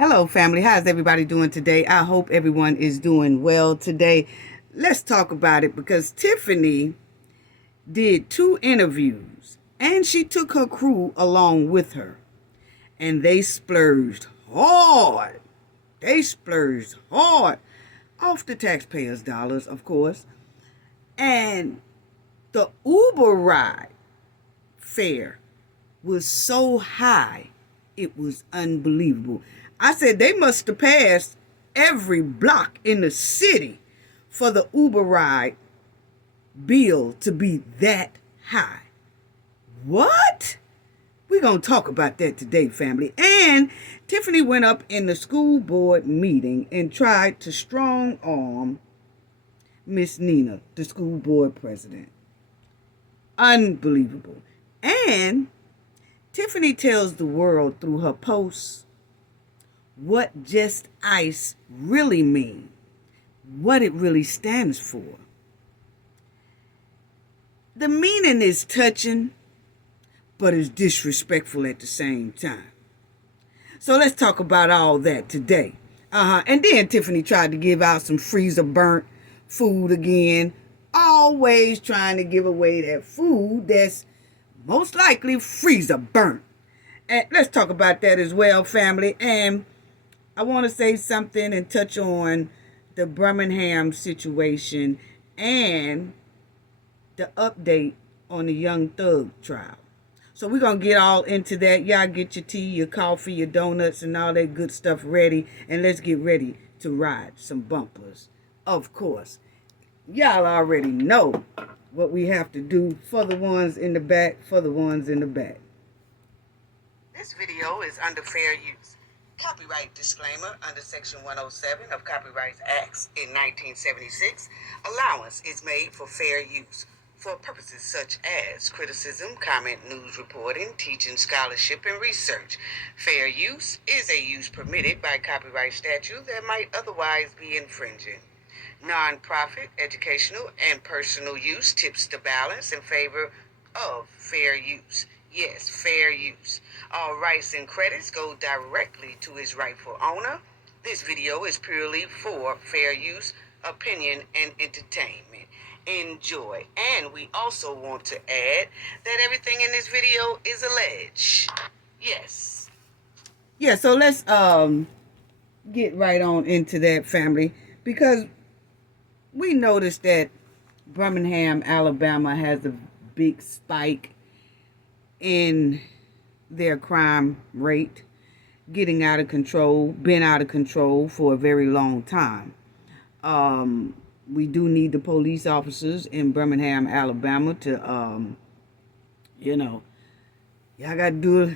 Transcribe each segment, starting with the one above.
Hello, family. How's everybody doing today? I hope everyone is doing well today. Let's talk about it because Tiffany did 2 interviews and she took her crew along with her. And they splurged hard. They splurged hard off the taxpayers' dollars, of course. And the Uber ride fare was so high, it was unbelievable. I said they must have passed every block in the city for the Uber ride bill to be that high. What? We're going to talk about that today, family. And Tiffany went up in the school board meeting and tried to strong arm Miss Nina, the school board president. Unbelievable. And Tiffany tells the world through her posts what just ICE really means, what it really stands for. The meaning is touching, but is disrespectful at the same time. So let's talk about all that today. And then Tiffany tried to give out some freezer burnt food again, always trying to give away that food that's most likely freezer burnt. And let's talk about that as well, family. And I want to say something and touch on the Birmingham situation and the update on the Young Thug trial. So we're going to get all into that. Y'all get your tea, your coffee, your donuts, and all that good stuff ready. And let's get ready to ride some bumpers. Of course, y'all already know what we have to do for the ones in the back, for the ones in the back. This video is under fair use. Copyright disclaimer under Section 107 of Copyright Acts in 1976. Allowance is made for fair use for purposes such as criticism, comment, news reporting, teaching, scholarship, and research. Fair use is a use permitted by copyright statute that might otherwise be infringing. Non-profit, educational, and personal use tips the balance in favor of fair use. Yes, fair use. All rights and credits go directly to its rightful owner. This video is purely for fair use, opinion, and entertainment. Enjoy. And we also want to add that everything in this video is alleged. Yes. Yeah, so let's get right on into that, family, because we noticed that Birmingham, Alabama has a big spike in their crime rate, getting out of control, been out of control for a very long time. We do need the police officers in Birmingham, Alabama to, y'all got to do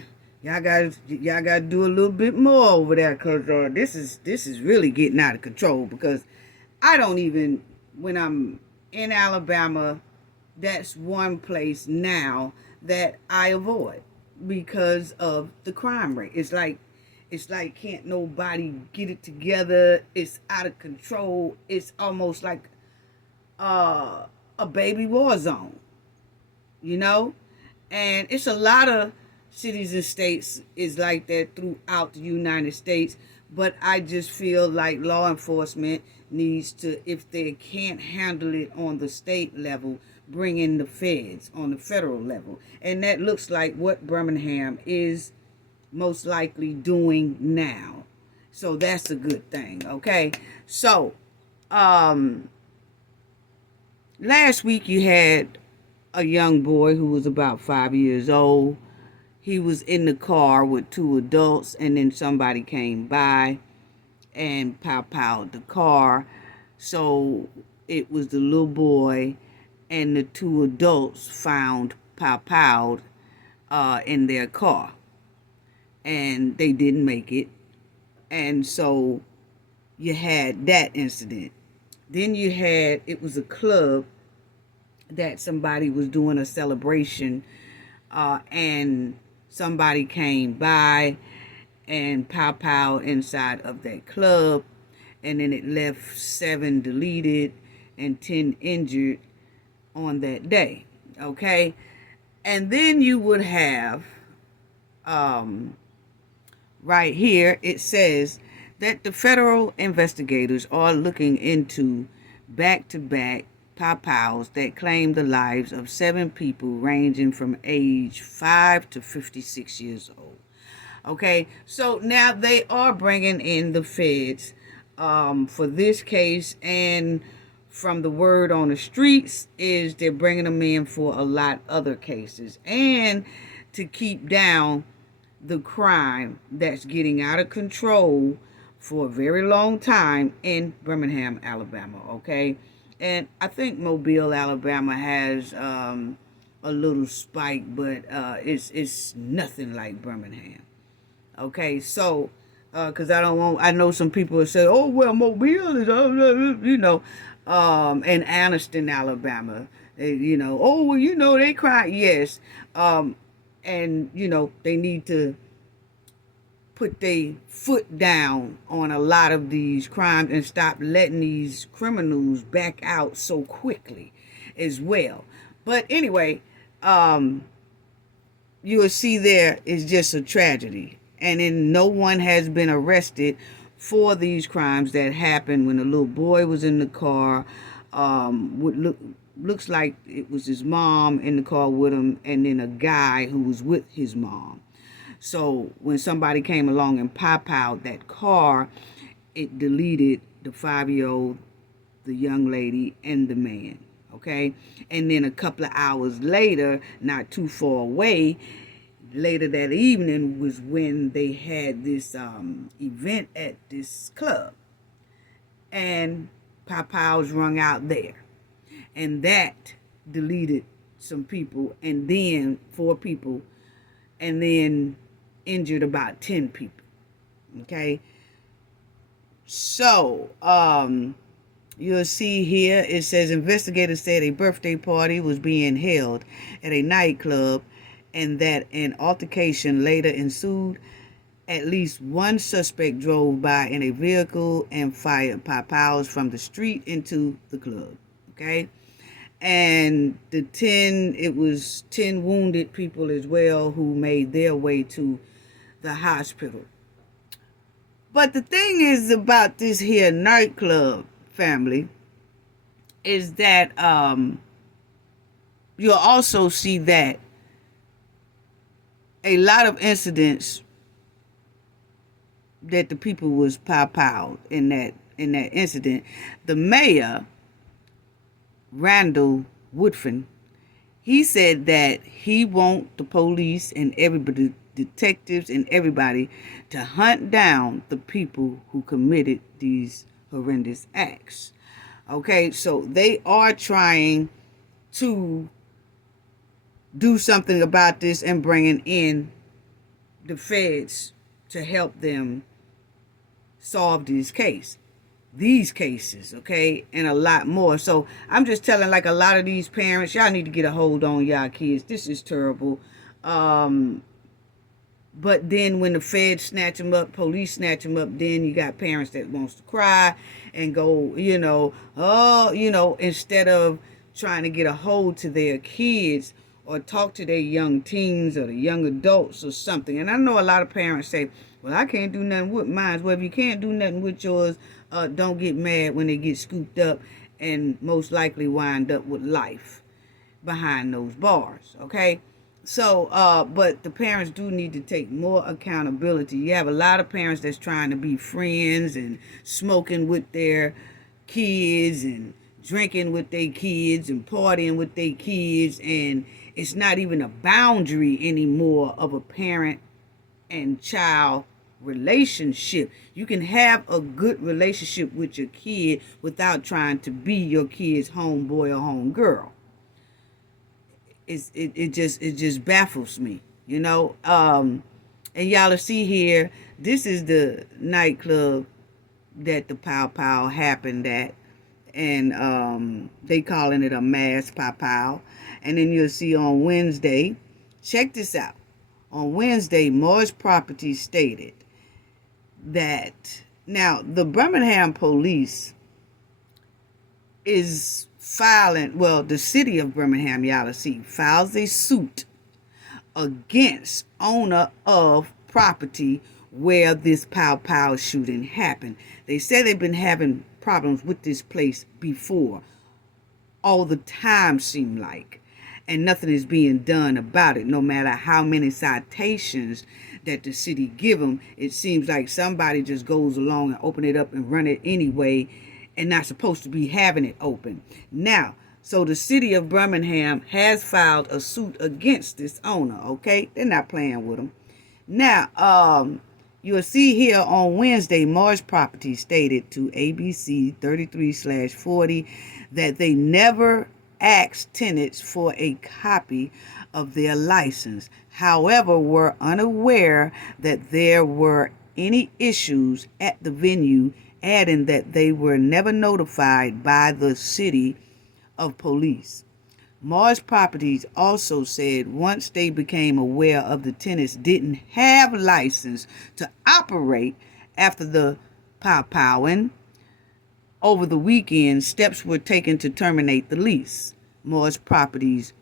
a little bit more over there, because this is really getting out of control. Because I don't even, when I'm in Alabama, that's one place now that I avoid because of the crime rate. It's like can't nobody get it together. It's out of control. It's almost like a baby war zone, and it's a lot of cities and states is like that throughout the United States. But I just feel like law enforcement needs to, if they can't handle it on the state level, bring in the feds on the federal level. And that looks like what Birmingham is most likely doing now. So that's a good thing, okay? So, last week you had a young boy who was about 5 years old. He was in the car with 2 adults, and then somebody came by and pow-powed the car. So it was the little boy and the 2 adults found pow-powed in their car. And they didn't make it. And so you had that incident. Then you had, it was a club that somebody was doing a celebration, and somebody came by and pow-powed inside of that club, and then it left 7 deleted and 10 injured on that day, okay? And then you would have right here, it says that the federal investigators are looking into back-to-back pow-pows that claimed the lives of 7 people ranging from age 5 to 56 years old. Okay, so now they are bringing in the feds for this case, and from the word on the streets is they're bringing them in for a lot other cases and to keep down the crime that's getting out of control for a very long time in Birmingham, Alabama. Okay, and I think Mobile, Alabama has a little spike, but it's nothing like Birmingham. Okay, so because I know some people will say, oh well, Mobile is and Anniston, Alabama, oh well, they cry, yes, and they need to put their foot down on a lot of these crimes and stop letting these criminals back out so quickly as well. But anyway, you will see there is just a tragedy. And then no one has been arrested for these crimes that happened when a little boy was in the car. Looks like it was his mom in the car with him, and then a guy who was with his mom. So when somebody came along and pop-out that car, it deleted the 5-year-old, the young lady, and the man. Okay? And then a couple of hours later, not too far away, later that evening was when they had this event at this club. And pop-outs rung out there. And that deleted some people, and then 4 people, and then injured about 10 people. Okay? So, you'll see here, it says investigators said a birthday party was being held at a nightclub and that an altercation later ensued. At least one suspect drove by in a vehicle and fired pop-outs from the street into the club. Okay? And it was 10 wounded people as well who made their way to the hospital. But the thing is about this here nightclub, family, is that you'll also see that a lot of incidents that the people was pow-powed in that incident. The mayor, Randall Woodfin, he said that he want the police and everybody, detectives and everybody, to hunt down the people who committed these horrendous acts. Okay, so they are trying to do something about this and bringing in the feds to help them solve these cases, okay, and a lot more. So I'm just telling, like, a lot of these parents, y'all need to get a hold on y'all kids. This is terrible. But then when the feds snatch them up, police snatch them up, then you got parents that wants to cry and go, instead of trying to get a hold to their kids or talk to their young teens or the young adults or something. And I know a lot of parents say, well, I can't do nothing with mine. Well, if you can't do nothing with yours, don't get mad when they get scooped up and most likely wind up with life behind those bars, okay? So, but the parents do need to take more accountability. You have a lot of parents that's trying to be friends and smoking with their kids and drinking with their kids and partying with their kids, and it's not even a boundary anymore of a parent and child relationship. You can have a good relationship with your kid without trying to be your kid's homeboy or homegirl. It just baffles me, and y'all will see here, this is the nightclub that the pow happened at, and they calling it a mass pow. And then you'll see on Wednesday, check this out, on Wednesday, Morris Properties stated that now the Birmingham police is filing, well, the city of Birmingham, y'all see, files a suit against owner of property where this pow pow shooting happened. They said they've been having problems with this place before, all the time seem like, and nothing is being done about it. No matter how many citations that the city give them, it seems like somebody just goes along and open it up and run it anyway, and not supposed to be having it open. Now, so the city of Birmingham has filed a suit against this owner, okay? They're not playing with him. Now, you'll see here on Wednesday, Mars Properties stated to ABC 33/40 that they never asked tenants for a copy of their license. However, were unaware that there were any issues at the venue, adding that they were never notified by the city of police. Mars Properties also said once they became aware of the tenants didn't have license to operate after the pow-powing over the weekend, steps were taken to terminate the lease. Mars Properties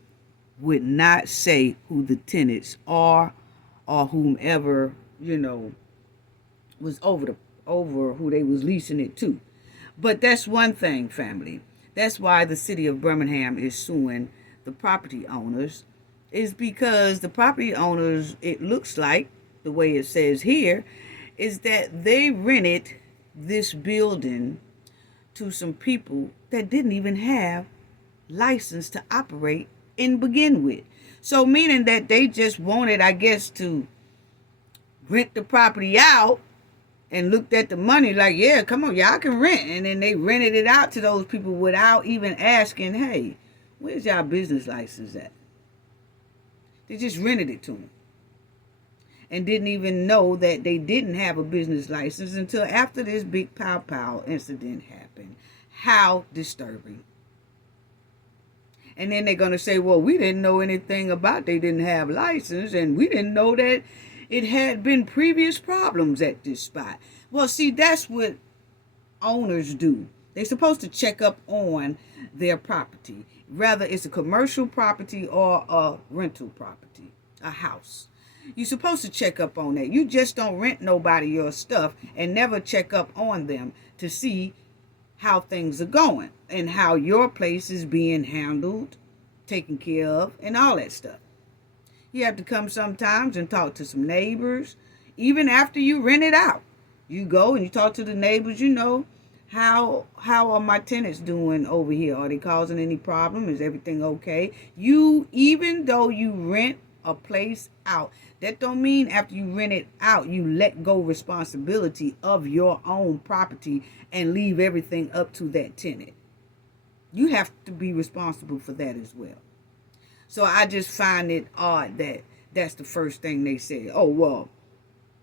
would not say who the tenants are or whomever, was over who they was leasing it to. But that's one thing, family. That's why the city of Birmingham is suing the property owners, is because the property owners, it looks like, the way it says here, is that they rented this building to some people that didn't even have license to operate and begin with. So meaning that they just wanted, I guess, to rent the property out and looked at the money like, yeah, come on, y'all can rent. And then they rented it out to those people without even asking, hey, where's y'all business license at? They just rented it to them and didn't even know that they didn't have a business license until after this big pow-pow incident happened. How disturbing. And then they're going to say, well, we didn't know anything about they didn't have license, and we didn't know that it had been previous problems at this spot. Well, see, that's what owners do. They're supposed to check up on their property, whether it's a commercial property or a rental property, a house. You're supposed to check up on that. You just don't rent nobody your stuff and never check up on them to see how things are going and how your place is being handled, taken care of, and all that stuff. You have to come sometimes and talk to some neighbors. Even after you rent it out, you go and you talk to the neighbors. How are my tenants doing over here? Are they causing any problem? Is everything okay? Even though you rent a place out, that don't mean after you rent it out, you let go responsibility of your own property and leave everything up to that tenant. You have to be responsible for that as well. So I just find it odd that that's the first thing they say. Oh, well,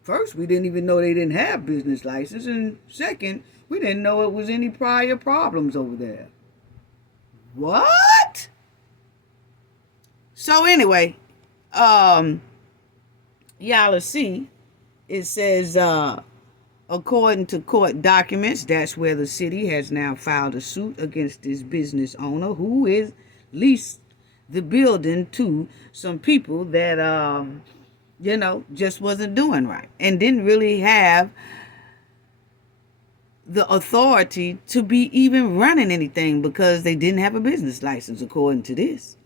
first, we didn't even know they didn't have business license. And second, we didn't know it was any prior problems over there. What? So anyway, y'all see, it says, according to court documents, that's where the city has now filed a suit against this business owner who is leased the building to some people that, just wasn't doing right and didn't really have the authority to be even running anything because they didn't have a business license, according to this.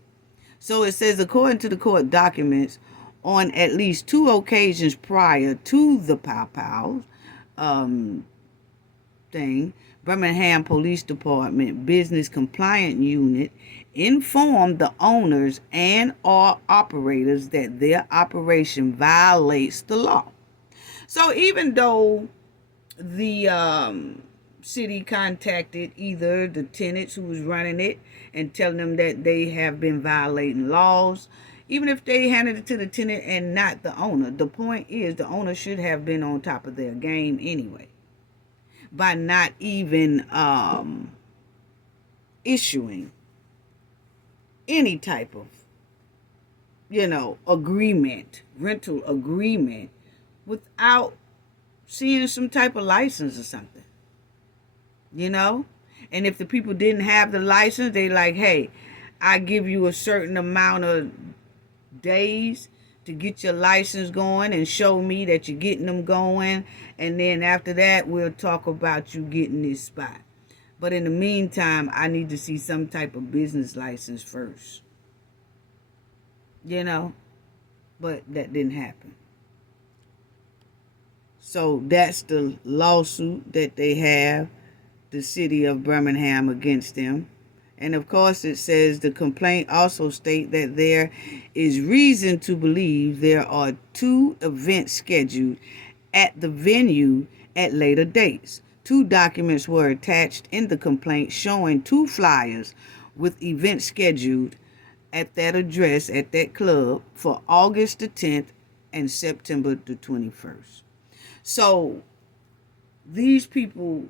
So it says, according to the court documents, on at least 2 occasions prior to the pow-pow thing, Birmingham Police Department Business Compliance Unit informed the owners and or operators that their operation violates the law. So even though the city contacted either the tenants who was running it and telling them that they have been violating laws, even if they handed it to the tenant and not the owner, the point is the owner should have been on top of their game anyway by not even issuing any type of, agreement, rental agreement, without seeing some type of license or something, And if the people didn't have the license, they like, hey, I give you a certain amount of days to get your license going and show me that you're getting them going. And then after that, we'll talk about you getting this spot. But in the meantime, I need to see some type of business license first. You know? But that didn't happen. So that's the lawsuit that they have, the city of Birmingham, against them. And of course, it says the complaint also states that there is reason to believe there are 2 events scheduled at the venue at later dates. 2 documents were attached in the complaint showing 2 flyers with events scheduled at that address at that club for August the 10th and September the 21st. So these people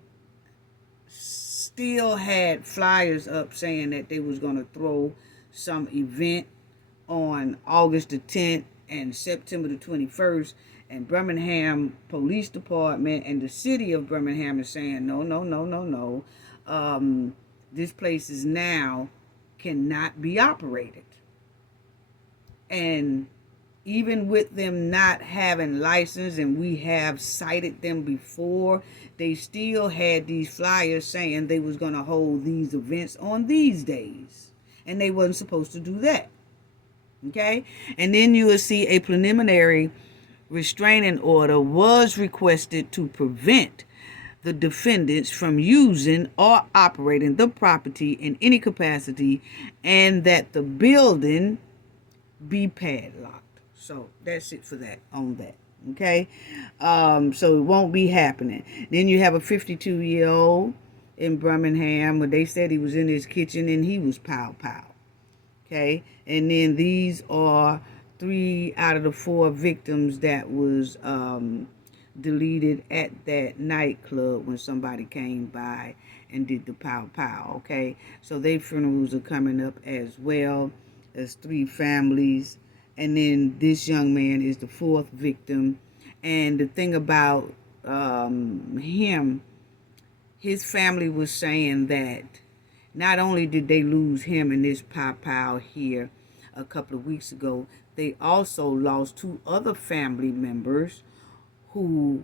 still had flyers up saying that they was going to throw some event on August the 10th and September the 21st, and Birmingham Police Department and the city of Birmingham is saying no. This place is now cannot be operated. And even with them not having license, and we have cited them before, they still had these flyers saying they was going to hold these events on these days. And they wasn't supposed to do that. Okay? And then you will see a preliminary restraining order was requested to prevent the defendants from using or operating the property in any capacity, and that the building be padlocked. So that's it for that, on that. Okay? So it won't be happening. Then you have a 52-year-old in Birmingham where they said he was in his kitchen and he was pow. Okay? And then these are 3 out of the 4 victims that was deleted at that nightclub when somebody came by and did the pow. Okay? So their funerals are coming up as well. There's 3 families. And then this young man is the 4th victim. And the thing about him, his family was saying that not only did they lose him in this pow here a couple of weeks ago, they also lost 2 other family members who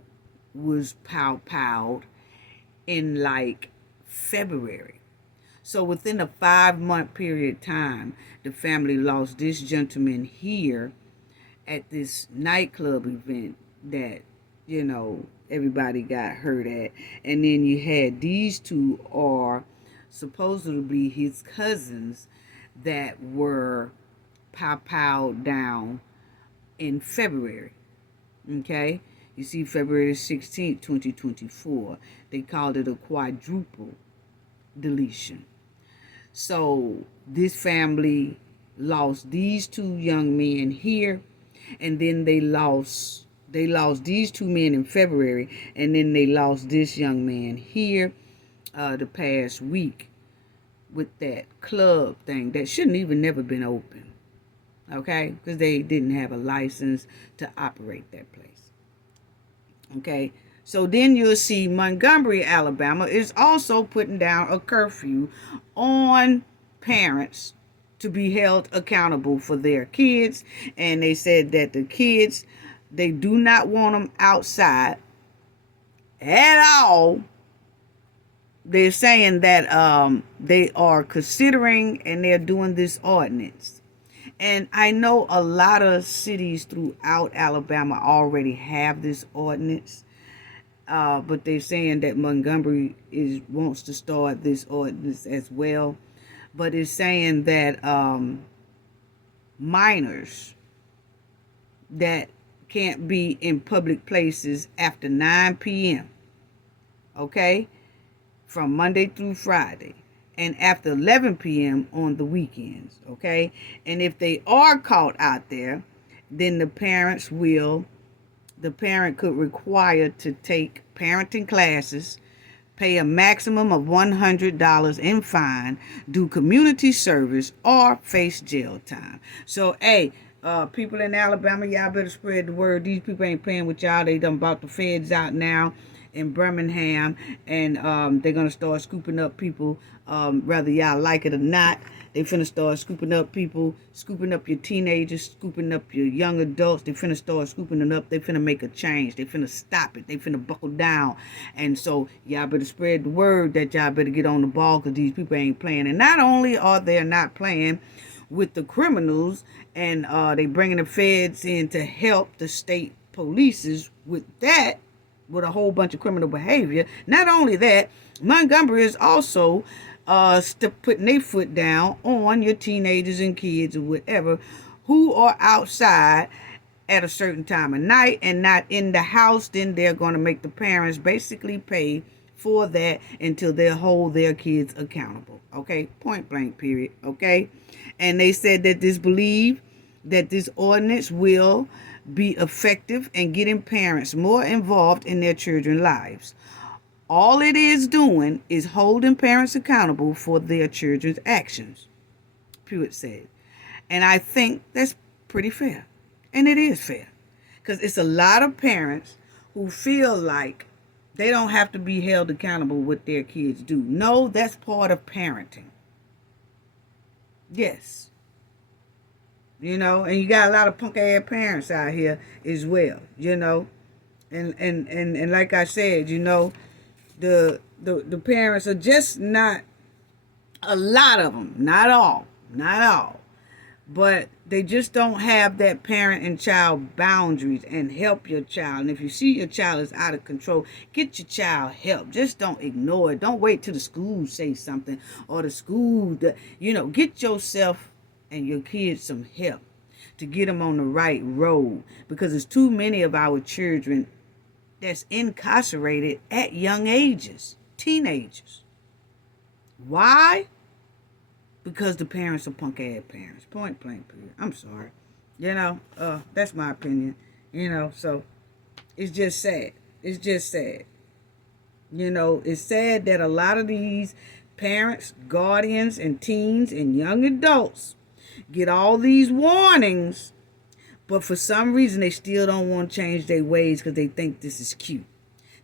was powed in like February. So within a 5-month period of time, the family lost this gentleman here at this nightclub event that, you know, everybody got hurt at. And then you had these 2 are supposedly be his cousins that were powed down in February. Okay? You see, February 16th, 2024. They called it a quadruple deletion. So this family lost these 2 young men here, and then they lost these 2 men in February, and then they lost this young man here the past week with that club thing that shouldn't even never been open. Okay? Because they didn't have a license to operate that place. Okay? So then you'll see Montgomery, Alabama is also putting down a curfew on parents to be held accountable for their kids. And they said that the kids, they do not want them outside at all. They're saying that they are considering and they're doing this ordinance. And I know a lot of cities throughout Alabama already have this ordinance. But they're saying that Montgomery wants to start this ordinance as well. But it's saying that minors that can't be in public places after 9 p.m., okay, from Monday through Friday, and after 11 p.m. on the weekends, okay? And if they are caught out there, then the parent could require to take parenting classes, pay a maximum of $100 in fine, do community service, or face jail time. So, hey, people in Alabama, y'all better spread the word. These people ain't playing with y'all. They done bought the feds out now in Birmingham, and they're going to start scooping up people, whether y'all like it or not. They finna start scooping up people, scooping up your teenagers, scooping up your young adults. They finna start scooping it up. They finna make a change. They finna stop it. They finna buckle down. And so y'all better spread the word that y'all better get on the ball, because these people ain't playing. And not only are they not playing with the criminals, and they bringing the feds in to help the state polices with that, with a whole bunch of criminal behavior. Not only that, Montgomery is also putting their foot down on your teenagers and kids or whatever who are outside at a certain time of night and not in the house. Then they're going to make the parents basically pay for that until they hold their kids accountable. Okay, point blank, period. Okay, and they said that this ordinance will be effective in getting parents more involved in their children's lives. All it is doing is holding parents accountable for their children's actions, Pruitt said. And I think that's pretty fair. And it is fair. Because it's a lot of parents who feel like they don't have to be held accountable what their kids do. No, that's part of parenting. Yes. You know, and you got a lot of punk ass parents out here as well, you know. And like I said, you know, the parents are just not, a lot of them, not all, but they just don't have that parent and child boundaries and help your child. And if you see your child is out of control, get your child help. Just don't ignore it. Don't wait till the school say something, or the school, you know, get yourself and your kids some help to get them on the right road, because there's too many of our children that's incarcerated at young ages, teenagers. Why? Because the parents are punk ass parents. Point blank, period. I'm sorry. You know, that's my opinion. You know, so it's just sad. It's just sad. You know, it's sad that a lot of these parents, guardians, and teens and young adults get all these warnings, but for some reason they still don't want to change their ways because they think this is cute.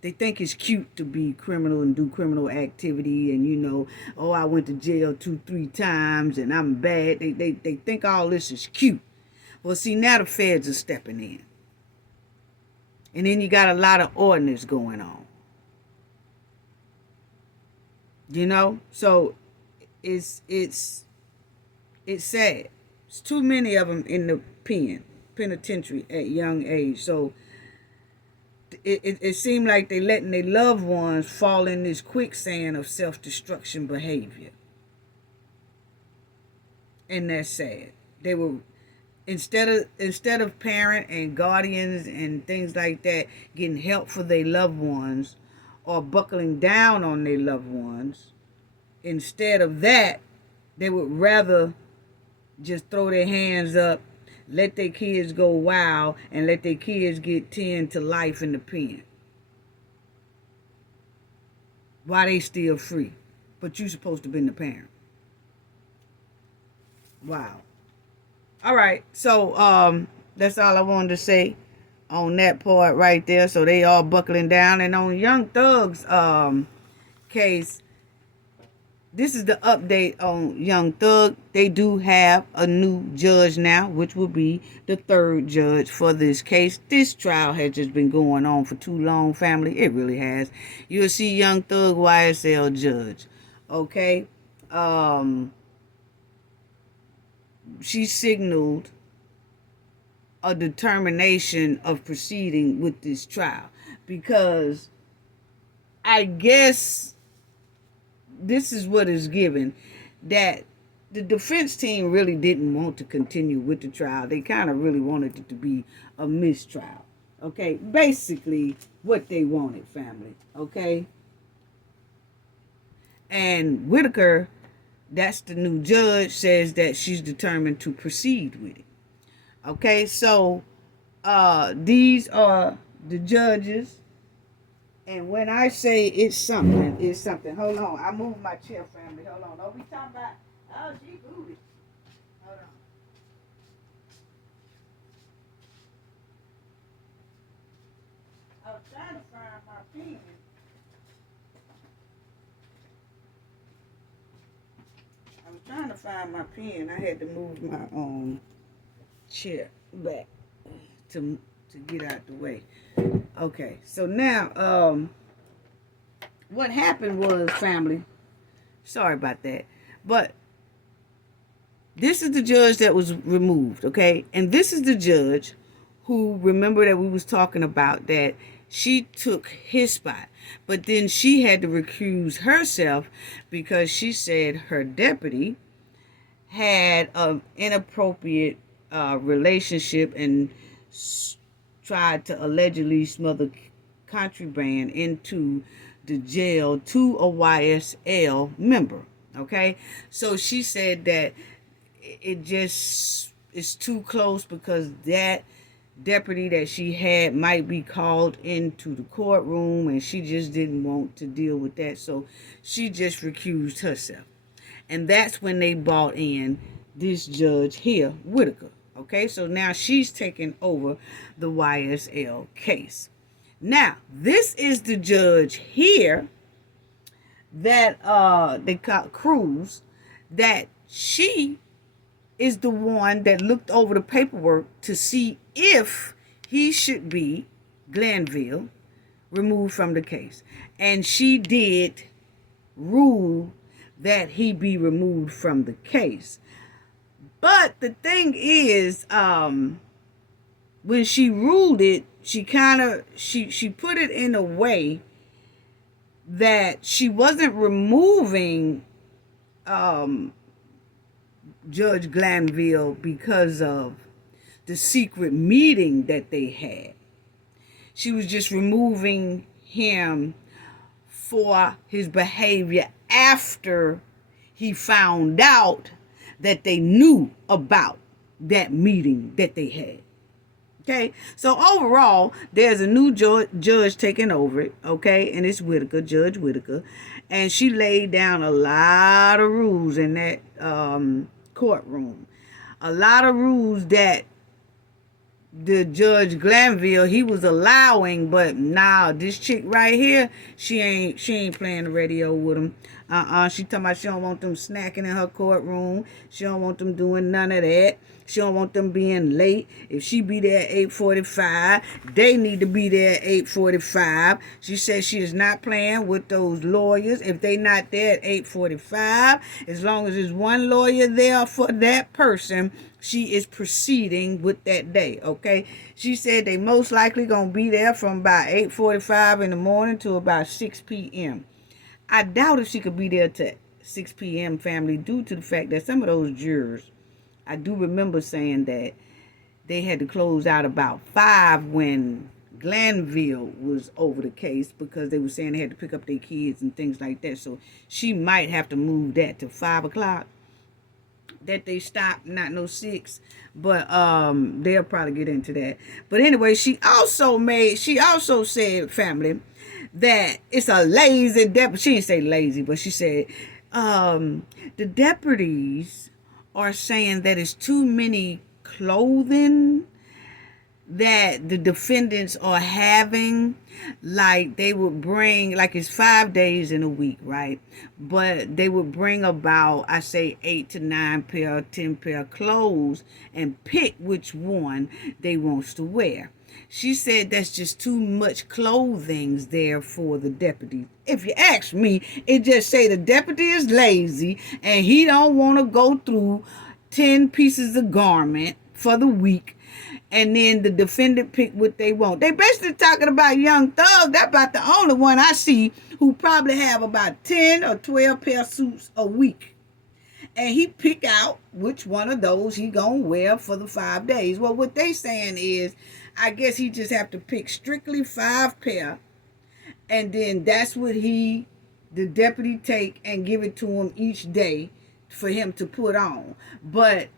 They think it's cute to be criminal and do criminal activity, and, you know, oh, I went to jail 2-3 times and I'm bad. They think all this is cute. Well, see, now the feds are stepping in. And then you got a lot of ordinance going on. You know? So it's sad. It's too many of them in the penitentiary at young age. So it seemed like they letting their loved ones fall in this quicksand of self-destruction behavior. And that's sad. They were, instead of parent and guardians and things like that getting help for their loved ones or buckling down on their loved ones, instead of that, they would rather just throw their hands up, let their kids go wild, and let their kids get 10 to life in the pen. Why they still free? But you supposed to be the parent. Wow. All right. So that's all I wanted to say on that part right there. So they all buckling down. And on Young Thug's case, this is the update on Young Thug. They do have a new judge now, which will be the third judge for this case. This trial has just been going on for too long, family. It really has. You'll see Young Thug YSL judge. Okay? She signaled a determination of proceeding with this trial, because I guess this is what is given, that the defense team really didn't want to continue with the trial. They kind of really wanted it to be a mistrial. Okay, basically what they wanted, family. Okay, and Whitaker, that's the new judge, says that she's determined to proceed with it. Okay, so these are the judges. And when I say it's something, it's something. Hold on. I moved my chair, family. Hold on. Don't be talking about, oh, she booted. Hold on. I was trying to find my pen. I was trying to find my pen. I had to move my chair back to get out the way. Okay, so now what happened was, family, sorry about that, but this is the judge that was removed, okay? And this is the judge who, remember that we was talking about that she took his spot, but then she had to recuse herself because she said her deputy had an inappropriate relationship and tried to allegedly smuggle contraband into the jail to a YSL member. Okay, so she said that it just is too close because that deputy that she had might be called into the courtroom, and she just didn't want to deal with that, so she just recused herself. And that's when they brought in this judge here, Whitaker. Okay, so now she's taking over the YSL case. Now, this is the judge here that they call Cruz, that she is the one that looked over the paperwork to see if he should be, Glanville, removed from the case. And she did rule that he be removed from the case. But the thing is, when she ruled it, she put it in a way that she wasn't removing Judge Glanville because of the secret meeting that they had. She was just removing him for his behavior after he found out that they knew about that meeting that they had. Okay, so overall, there's a new judge taking over it, okay, and it's Whitaker, Judge Whitaker, and she laid down a lot of rules in that courtroom. A lot of rules that the Judge Glanville, he was allowing, but now this chick right here, she ain't playing the radio with him. She talking about she don't want them snacking in her courtroom. She don't want them doing none of that. She don't want them being late. If she be there at 8:45, they need to be there at 8:45. She says she is not playing with those lawyers. If they not there at 8:45, as long as there's one lawyer there for that person, she is proceeding with that day, okay? She said they most likely going to be there from about 8:45 in the morning to about 6 p.m. I doubt if she could be there to 6 p.m., family, due to the fact that some of those jurors, I do remember saying that they had to close out about 5 when Glanville was over the case because they were saying they had to pick up their kids and things like that. So she might have to move that to 5 o'clock. That they stopped, not no 6, but they'll probably get into that. But anyway, she also said, family, that it's a lazy deputy. She didn't say lazy, but she said the deputies are saying that it's too many clothing that the defendants are having. Like they would bring, like it's 5 days in a week, right? But they would bring about, I say 8 to 9 pair, 10 pair of clothes and pick which one they wants to wear. She said that's just too much clothing there for the deputy. If you ask me, it just say the deputy is lazy and he don't want to go through 10 pieces of garment for the week. And then the defendant pick what they want. They basically talking about Young Thug. That's about the only one I see who probably have about 10 or 12 pair of suits a week. And he pick out which one of those he gonna wear for the 5 days. Well, what they saying is, I guess he just have to pick strictly 5 pair. And then that's what the deputy take and give it to him each day for him to put on. But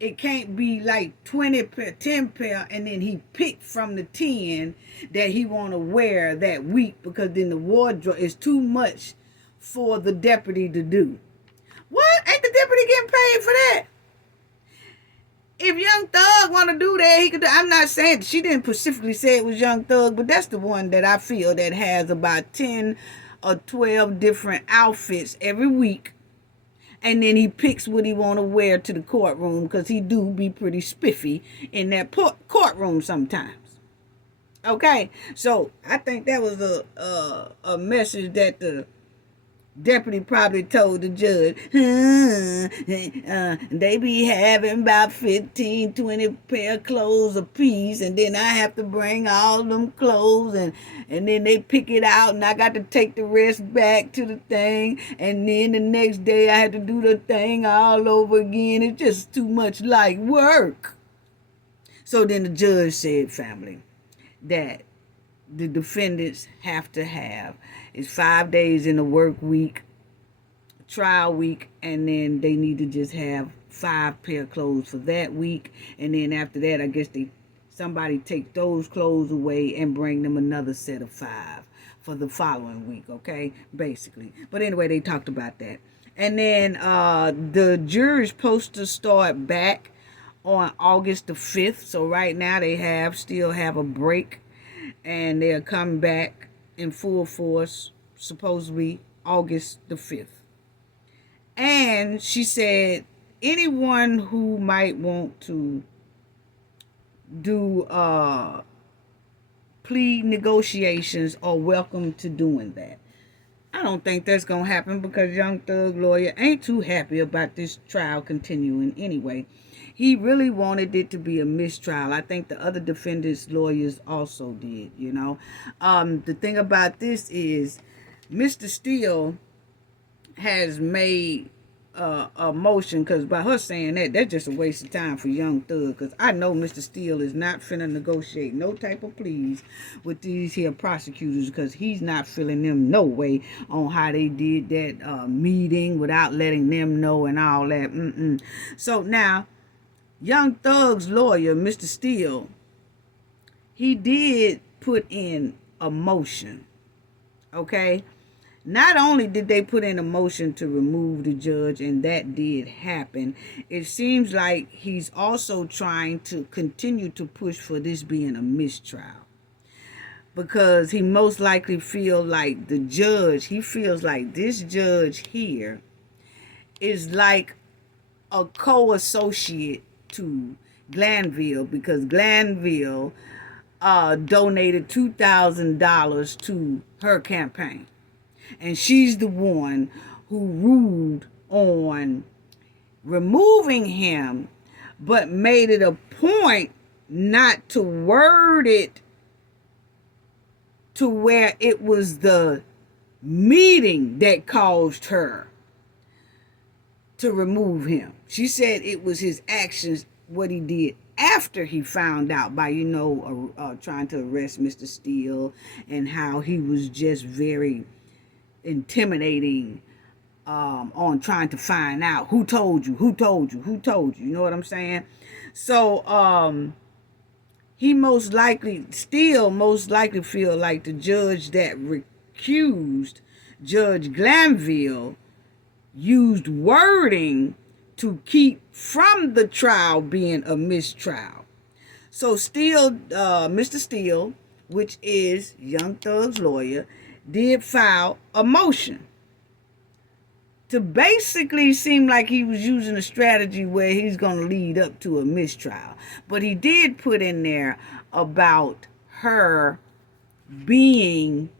it can't be like 20 pair, 10 pair, and then he picked from the 10 that he want to wear that week, because then the wardrobe is too much for the deputy to do. What? Ain't the deputy getting paid for that? If Young Thug want to do that, he could do. I'm not saying, she didn't specifically say it was Young Thug, but that's the one that I feel that has about 10 or 12 different outfits every week. And then he picks what he want to wear to the courtroom, because he do be pretty spiffy in that courtroom sometimes. Okay, so I think that was a message that the deputy probably told the judge. They be having about 15, 20 pair of clothes a piece, and then I have to bring all them clothes, and then they pick it out, and I got to take the rest back to the thing, and then the next day I had to do the thing all over again. It's just too much like work. So then the judge said, family, that the defendants have to have is 5 days in a work week, trial week, and then they need to just have 5 pair of clothes for that week, and then after that, I guess somebody take those clothes away and bring them another set of 5 for the following week. Okay, basically. But anyway, they talked about that, and then the jury's supposed to start back on August the 5th. So right now they still have a break, and they're coming back in full force, supposedly August the 5th. And she said anyone who might want to do plea negotiations are welcome to doing that. I don't think that's going to happen, because Young Thug lawyer ain't too happy about this trial continuing anyway. He really wanted it to be a mistrial. I think the other defendants' lawyers also did, you know. The thing about this is Mr. Steele has made a motion, because by her saying that, that's just a waste of time for Young Thug, because I know Mr. Steele is not finna negotiate no type of pleas with these here prosecutors, because he's not feeling them no way on how they did that meeting without letting them know and all that. So now, Young Thug's lawyer, Mr. Steele, he did put in a motion, okay? Not only did they put in a motion to remove the judge, and that did happen, it seems like he's also trying to continue to push for this being a mistrial, because he most likely feels like he feels like this judge here is like a co-associate to Glanville, because Glanville donated $2,000 to her campaign. And she's the one who ruled on removing him, but made it a point not to word it to where it was the meeting that caused her to remove him. She said it was his actions, what he did after he found out by, trying to arrest Mr. Steele, and how he was just very intimidating on trying to find out who told you, you know what I'm saying? So he most likely feel like the judge that recused Judge Glanville used wording to keep from the trial being a mistrial. So Steele, Mr. Steele, which is Young Thug's lawyer, did file a motion to basically seem like he was using a strategy where he's going to lead up to a mistrial. But he did put in there about her being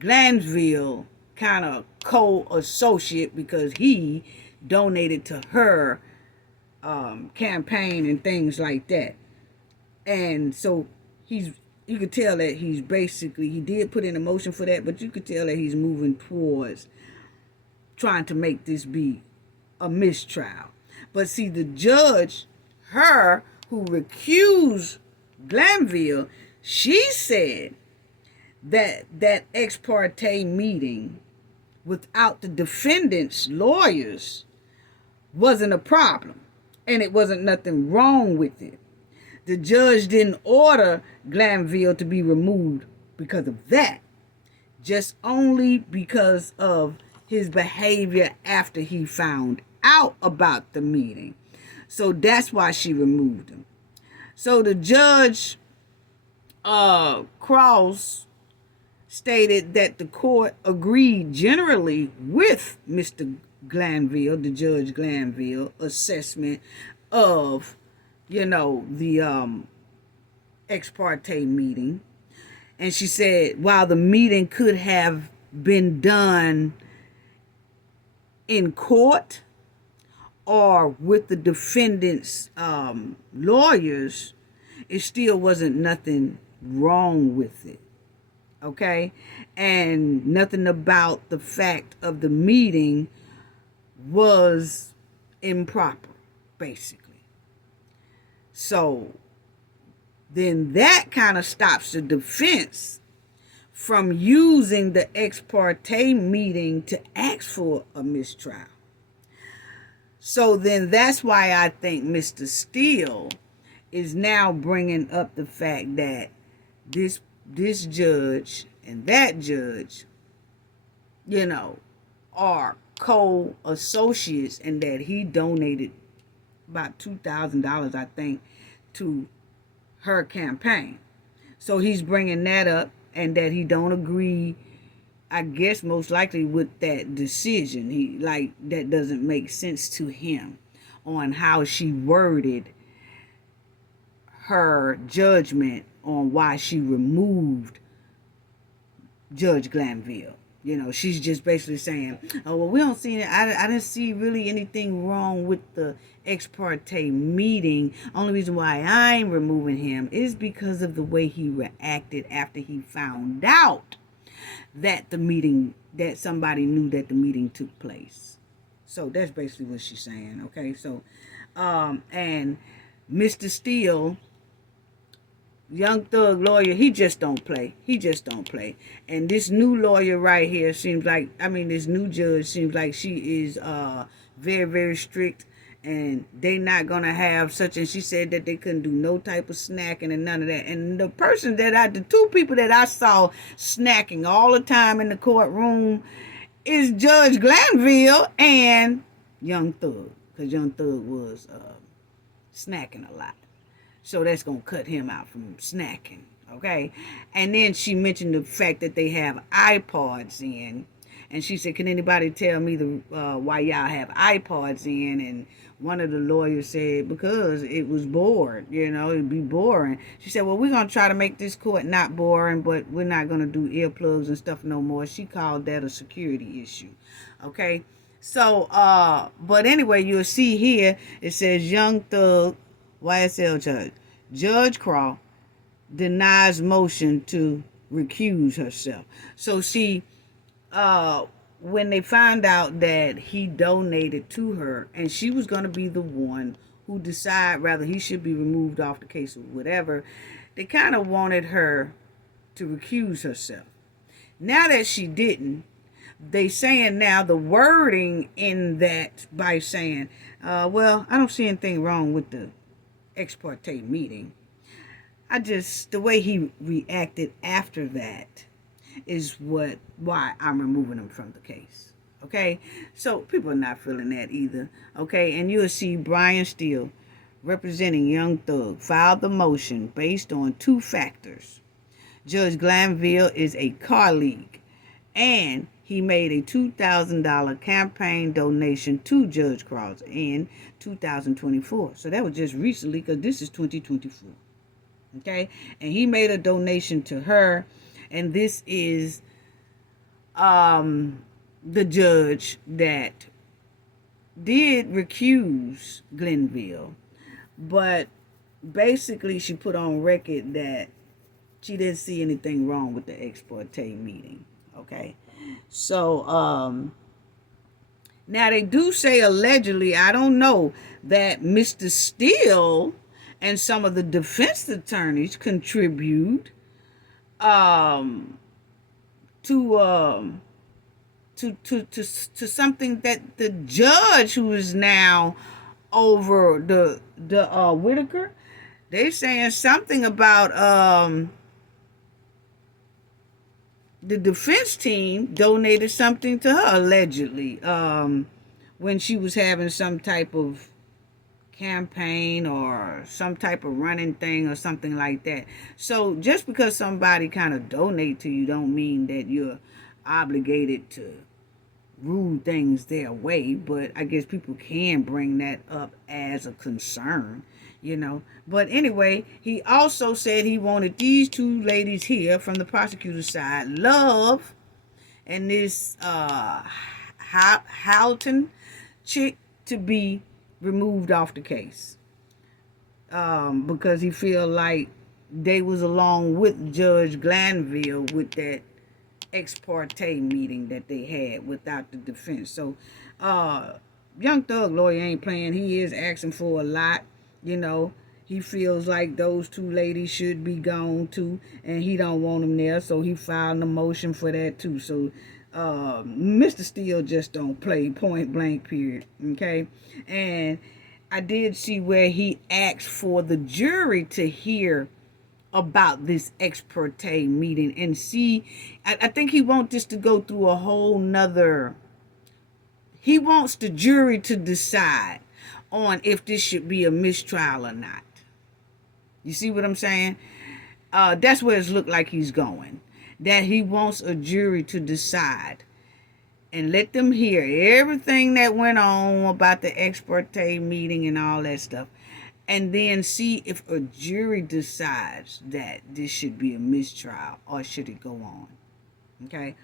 Glanville kind of co-associate, because he donated to her campaign and things like that. And so you could tell that he did put in a motion for that, but you could tell that he's moving towards trying to make this be a mistrial. But see, the judge, who recused Glanville, she said that ex parte meeting without the defendant's lawyers wasn't a problem, and it wasn't nothing wrong with it. The judge didn't order Glanville to be removed because of that, just only because of his behavior after he found out about the meeting. So that's why she removed him. So the judge, Cross, stated that the court agreed generally with Mr. Glanville, the Judge Glanville assessment of, the ex parte meeting. And she said, while the meeting could have been done in court or with the defendant's lawyers, it still wasn't nothing wrong with it. Okay? And nothing about the fact of the meeting was improper, basically. So then that kind of stops the defense from using the ex parte meeting to ask for a mistrial. So then that's why I think Mr. Steele is now bringing up the fact that this judge and that judge, are co-associates, and that he donated about $2,000, I think, to her campaign. So he's bringing that up, and that he don't agree, I guess most likely, with that decision. That doesn't make sense to him on how she worded her judgment on why she removed Judge Glanville. She's just basically saying, oh, well, we don't see it. I didn't see really anything wrong with the ex parte meeting. Only reason why I'm removing him is because of the way he reacted after he found out that that somebody knew that the meeting took place. So that's basically what she's saying. Okay. So, and Mr. Steele, Young Thug lawyer, he just don't play. And this new lawyer right here this new judge seems like she is very, very strict, and they not gonna have such, and she said that they couldn't do no type of snacking and none of that. And the two people that I saw snacking all the time in the courtroom is Judge Glanville and Young Thug, because Young Thug was snacking a lot. So that's going to cut him out from snacking, okay? And then she mentioned the fact that they have iPods in. And she said, can anybody tell me why y'all have iPods in? And one of the lawyers said, because it was bored, it'd be boring. She said, well, we're going to try to make this court not boring, but we're not going to do earplugs and stuff no more. She called that a security issue, okay? So, but anyway, you'll see here, it says Young Thug, YSL judge. Judge Craw denies motion to recuse herself. So she, when they found out that he donated to her, and she was going to be the one who decide whether he should be removed off the case or whatever, they kind of wanted her to recuse herself. Now that she didn't, they saying now the wording in that by saying, well, I don't see anything wrong with the ex parte meeting. The way he reacted after that is why I'm removing him from the case. Okay? So people are not feeling that either. Okay? And you'll see Brian Steele, representing Young Thug, filed the motion based on two factors. Judge Glanville is a colleague, and he made a $2,000 campaign donation to Judge Cross in 2024. So that was just recently, because this is 2024. Okay? And he made a donation to her. And this is the judge that did recuse Glanville. But basically, she put on record that she didn't see anything wrong with the ex parte meeting. Okay? So, now they do say allegedly, I don't know, that Mr. Steele and some of the defense attorneys contribute to something that the judge, who is now over the Whitaker, they saying something about the defense team donated something to her allegedly when she was having some type of campaign or some type of running thing or something like that. So just because somebody kind of donate to you don't mean that you're obligated to rule things their way, but I guess people can bring that up as a concern, you know. But anyway, he also said he wanted these two ladies here from the prosecutor's side, Love and this Houghton chick, to be removed off the case, because he feel like they was along with Judge Glanville with that ex parte meeting that they had without the defense. So Young Thug lawyer ain't playing. He is asking for a lot, you know. He feels like those two ladies should be gone too, and he don't want them there, so he filed a motion for that too. So Mr. Steele just don't play, point blank, period. Okay? And I did see where he asked for the jury to hear about this ex parte meeting and see. I think he wants this to go through a whole nother. He wants the jury to decide on if this should be a mistrial or not. You see what I'm saying? That's where it's looked like he's going. That he wants a jury to decide and let them hear everything that went on about the ex parte meeting and all that stuff. And then see if a jury decides that this should be a mistrial or should it go on. Okay?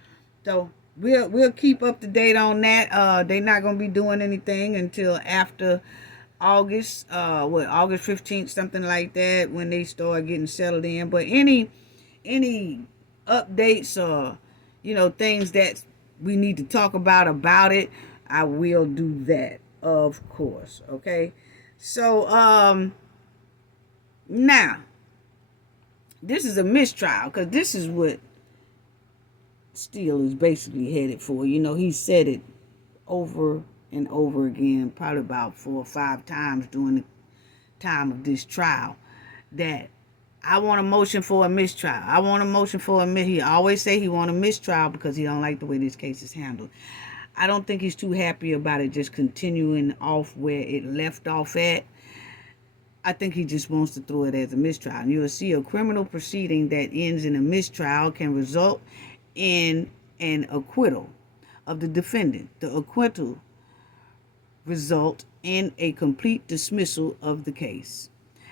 So we'll keep up to date on that. They're not going to be doing anything until after August, August 15th, something like that, when they start getting settled in. But any updates or, you know, things that we need to talk about it, I will do that, of course. Okay? So, now, this is a mistrial, because this is what Steele is basically headed for. You know, he said it over and over again, probably about 4 or 5 times during the time of this trial, that I want a motion for a mistrial. I want a motion for a mistrial. He always say he want a mistrial because he don't like the way this case is handled. I don't think he's too happy about it just continuing off where it left off at. I think he just wants to throw it as a mistrial. And you'll see a criminal proceeding that ends in a mistrial can result in an acquittal of the defendant. The acquittal result in a complete dismissal of the case,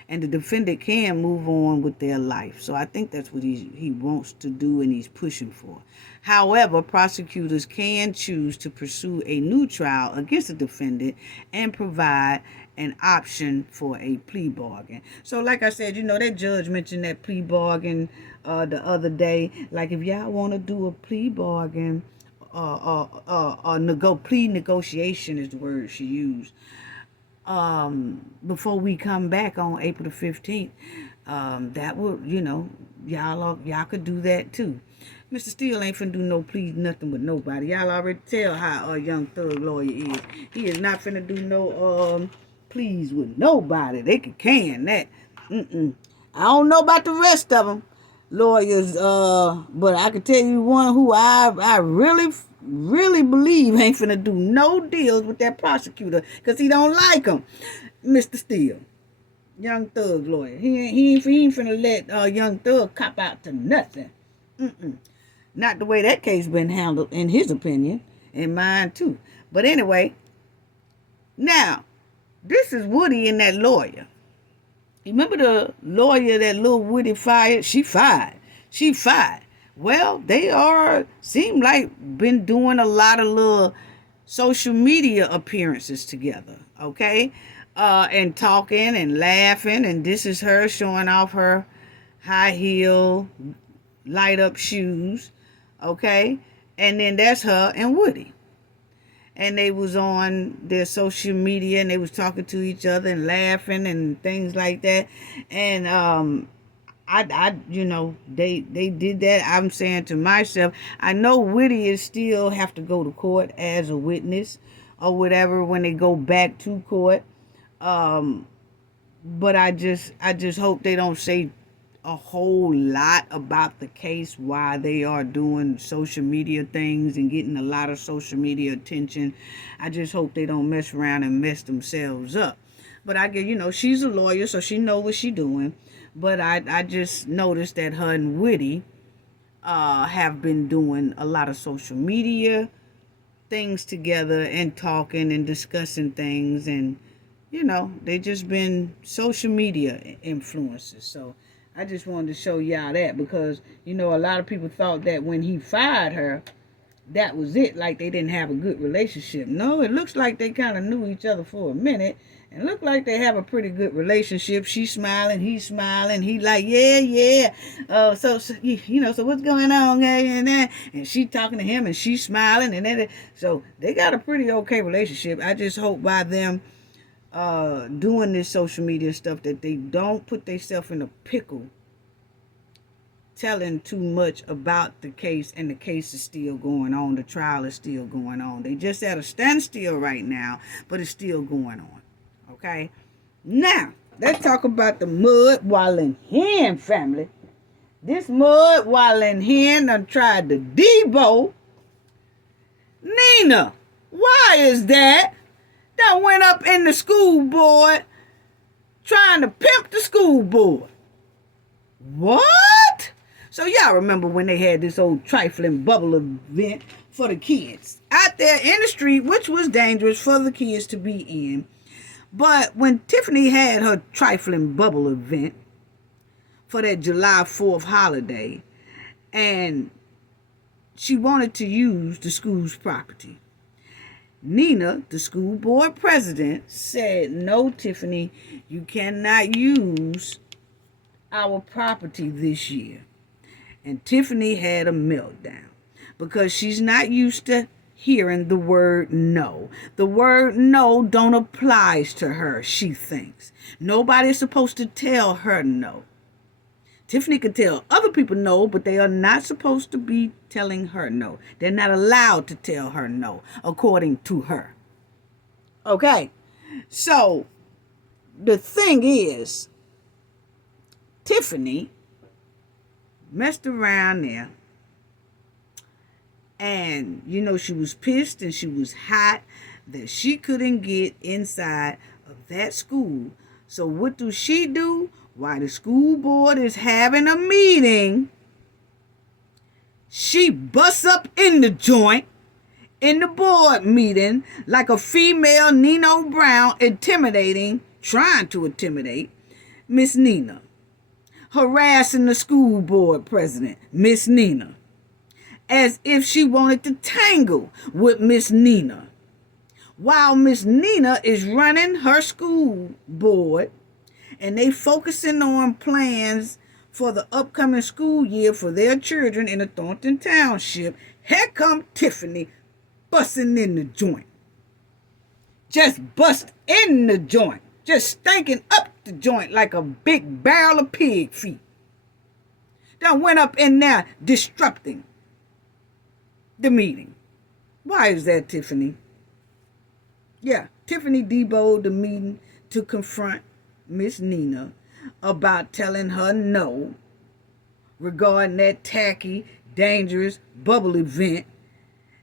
and the defendant can move on with their life. So I think that's what he wants to do and he's pushing for. However, prosecutors can choose to pursue a new trial against the defendant and provide an option for a plea bargain. So like I said, you know, that judge mentioned that plea bargain the other day. Like, if y'all want to do a plea bargain, plea negotiation is the word she used, before we come back on April the 15th, that would, you know, y'all could do that too. Mr. Steele ain't finna do no pleas nothing with nobody. Y'all already tell how a Young Thug lawyer is. He is not finna do no pleas with nobody. They can that. I don't know about the rest of them lawyers, but I can tell you one who I really believe ain't finna do no deals with that prosecutor, because he don't like him. Mr. Steele, Young Thug lawyer. He ain't finna let Young Thug cop out to nothing. Not the way that case been handled, in his opinion, and mine too. But anyway, now, this is Woody and that lawyer. You remember the lawyer that little Woody fired? She fired. Well, they seem like been doing a lot of little social media appearances together, okay? And talking and laughing, and this is her showing off her high heel, light up shoes, okay? And then that's her and Woody. And they was on their social media and they was talking to each other and laughing and things like that. And I you know, they did that. I'm saying to myself, I know Woody is still have to go to court as a witness or whatever when they go back to court. But I just hope they don't say a whole lot about the case while they are doing social media things and getting a lot of social media attention. I just hope they don't mess around and mess themselves up. But I get, you know, she's a lawyer, so she know what she's doing. But I just noticed that her and Woody have been doing a lot of social media things together and talking and discussing things, and they just been social media influencers. So I just wanted to show y'all that, because a lot of people thought that when he fired her, that was it, like they didn't have a good relationship. No, it looks like they kind of knew each other for a minute, and look like they have a pretty good relationship. She's smiling, he's smiling, he like, yeah. So what's going on? And she talking to him, and she's smiling, and then so they got a pretty okay relationship. I just hope by them doing this social media stuff that they don't put themselves in a pickle telling too much about the case, and the case is still going on. The trial is still going on. They just at a standstill right now, but it's still going on. Okay? Now, let's talk about the Mud Wallen Hen family. This Mud Wallen Hen done tried to debo Nina. Why is that? Done went up in the school board trying to pimp the school board. What? So y'all remember when they had this old trifling bubble event for the kids out there in the street, which was dangerous for the kids to be in. But when Tiffany had her trifling bubble event for that July 4th holiday, and she wanted to use the school's property, Nina, the school board president, said, "No, Tiffany, you cannot use our property this year." And Tiffany had a meltdown because she's not used to hearing the word no. The word no don't apply to her, she thinks. Nobody's supposed to tell her no. Tiffany could tell other people no, but they are not supposed to be telling her no. They're not allowed to tell her no, according to her. Okay, so the thing is, Tiffany messed around there, and she was pissed and she was hot that she couldn't get inside of that school. So what do? While the school board is having a meeting, she busts up in the joint in the board meeting like a female Nino Brown, trying to intimidate Miss Nina, harassing the school board president, Miss Nina, as if she wanted to tangle with Miss Nina. While Miss Nina is running her school board, and they focusing on plans for the upcoming school year for their children in the Thornton Township, here come Tiffany busting in the joint. Just bust in the joint. Just stinking up the joint like a big barrel of pig feet. Done went up in there disrupting the meeting. Why is that, Tiffany? Yeah, Tiffany deboed the meeting to confront Miss Nina about telling her no regarding that tacky, dangerous bubble event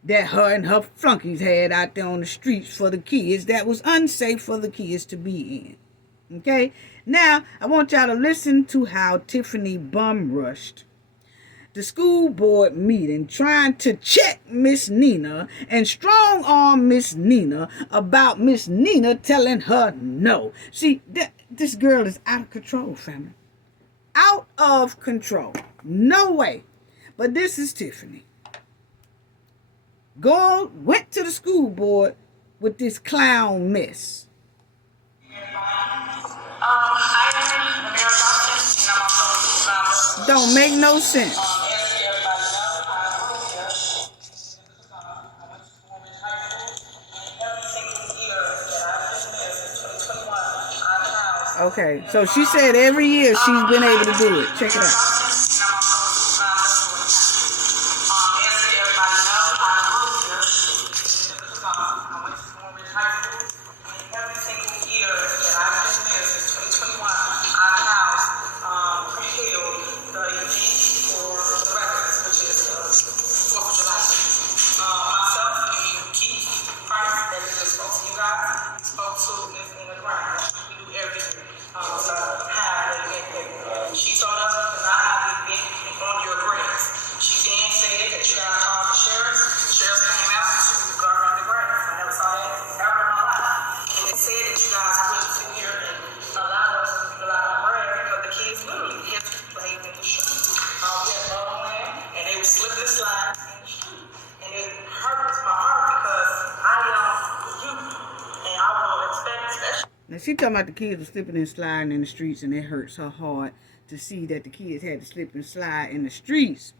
that her and her flunkies had out there on the streets for the kids that was unsafe for the kids to be in. Okay? Now, I want y'all to listen to how Tiffany bum rushed the school board meeting trying to check Miss Nina and strong arm Miss Nina about Miss Nina telling her no. See, this girl is out of control, family. Out of control. No way. But this is Tiffany. Went to the school board with this clown mess. Don't make no sense. Okay, so she said every year she's been able to do it. Check it out. She told us to not She talking about the kids were slipping and sliding in the streets, and it hurts her heart to see that the kids had to slip and slide in the streets.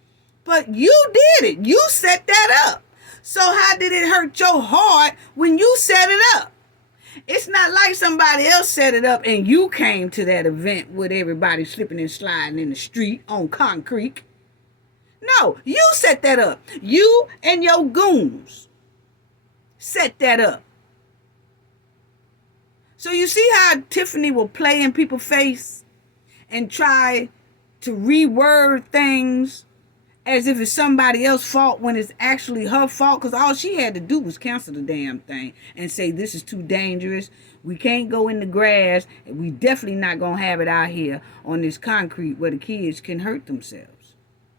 But you did it. You set that up. So how did it hurt your heart when you set it up? It's not like somebody else set it up and you came to that event with everybody slipping and sliding in the street on concrete. No, you set that up. You and your goons set that up. So you see how Tiffany will play in people's face and try to reword things as if it's somebody else's fault when it's actually her fault, because all she had to do was cancel the damn thing and say, this is too dangerous. We can't go in the grass, and we definitely not going to have it out here on this concrete where the kids can hurt themselves.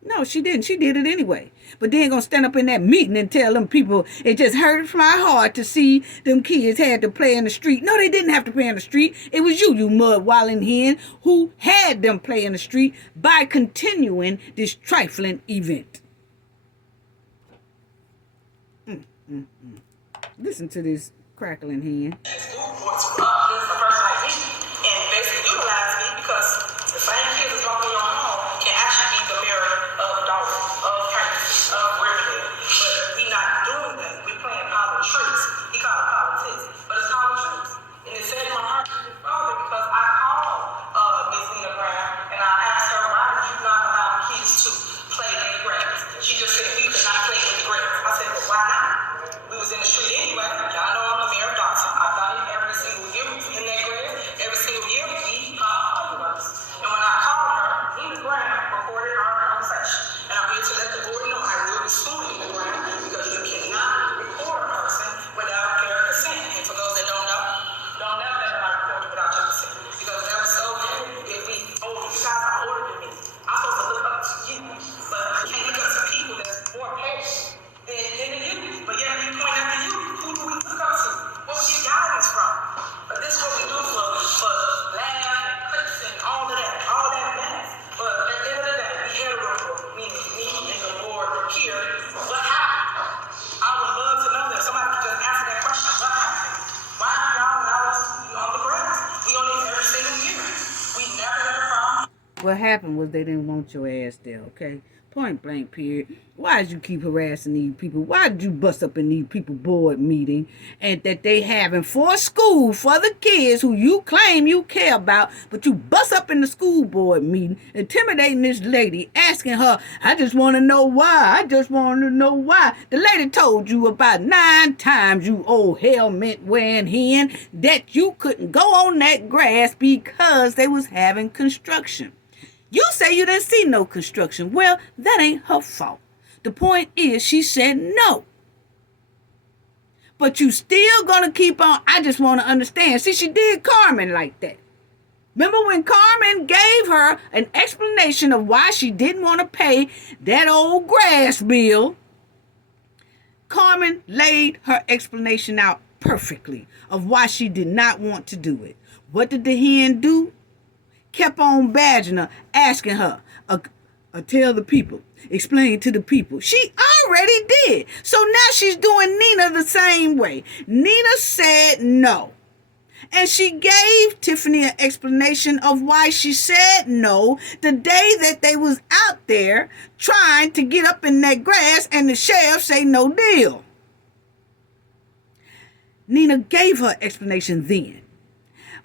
No, she didn't. She did it anyway. But then going to stand up in that meeting and tell them people, it just hurts my heart to see them kids had to play in the street. No, they didn't have to play in the street. It was you mud-walling hen, who had them play in the street by continuing this trifling event. Listen to this crackling hen. What happened was they didn't want your ass there, okay? Point blank, period. Why did you keep harassing these people? Why did you bust up in these people board meeting and that they having for school for the kids who you claim you care about, but you bust up in the school board meeting, intimidating this lady, asking her, I just want to know why. I just want to know why. The lady told you about 9 times, you old helmet wearing hen, that you couldn't go on that grass because they was having construction. You say you didn't see no construction. Well, that ain't her fault. The point is she said no. But you still gonna keep on. I just want to understand. See, she did Carmen like that. Remember when Carmen gave her an explanation of why she didn't want to pay that old grass bill? Carmen laid her explanation out perfectly of why she did not want to do it. What did the hen do? Kept on badgering her, asking her, tell the people, explain to the people. She already did. So now she's doing Nina the same way. Nina said no. And she gave Tiffany an explanation of why she said no the day that they was out there trying to get up in that grass and the sheriff say no deal. Nina gave her explanation then.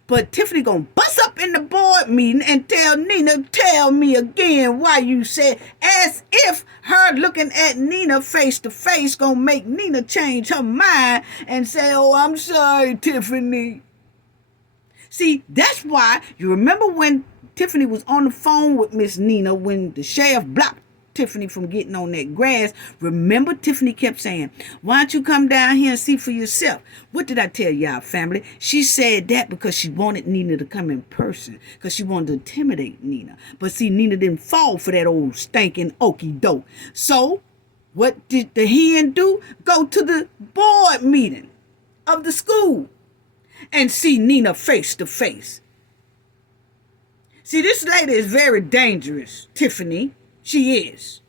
But Tiffany gonna bust up in the board meeting and tell Nina, tell me again why you said, as if her looking at Nina face to face gonna make Nina change her mind and say, oh, I'm sorry, Tiffany. See, that's why, you remember when Tiffany was on the phone with Miss Nina when the sheriff blocked Tiffany from getting on that grass. Remember, Tiffany kept saying, why don't you come down here and see for yourself? What did I tell y'all, family? She said that because she wanted Nina to come in person, because she wanted to intimidate Nina. But see, Nina didn't fall for that old stinking okie doke. So what did the hen do? Go to the board meeting of the school and see Nina face to face. See, this lady is very dangerous, Tiffany. She is.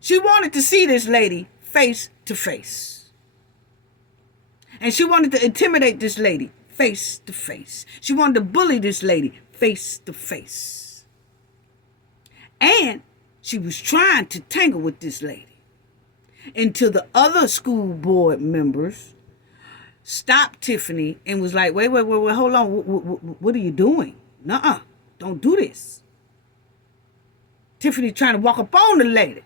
She wanted to see this lady face to face. And she wanted to intimidate this lady face to face. She wanted to bully this lady face to face. And she was trying to tangle with this lady until the other school board members stopped Tiffany and was like, wait, hold on. What are you doing? Nuh-uh, don't do this. Tiffany trying to walk up on the lady.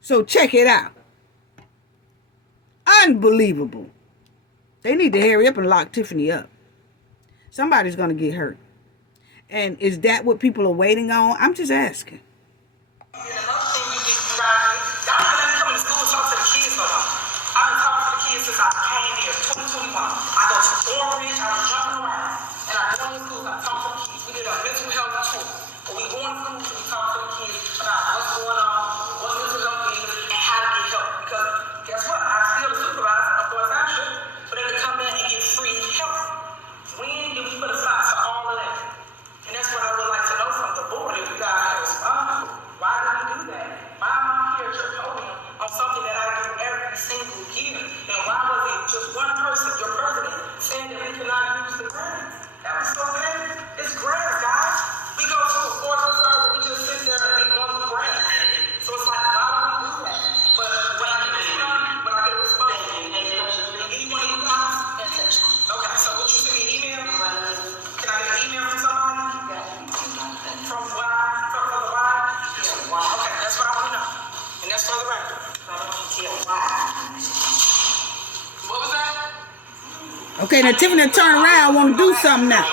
So check it out. Unbelievable. They need to hurry up and lock Tiffany up. Somebody's going to get hurt. And is that what people are waiting on? I'm just asking. Okay, now Tiffany turn around. I want to do something now.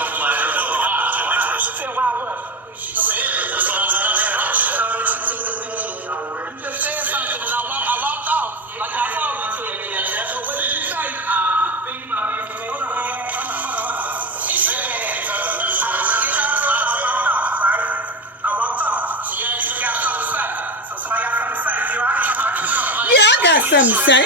Yeah, I got something to say.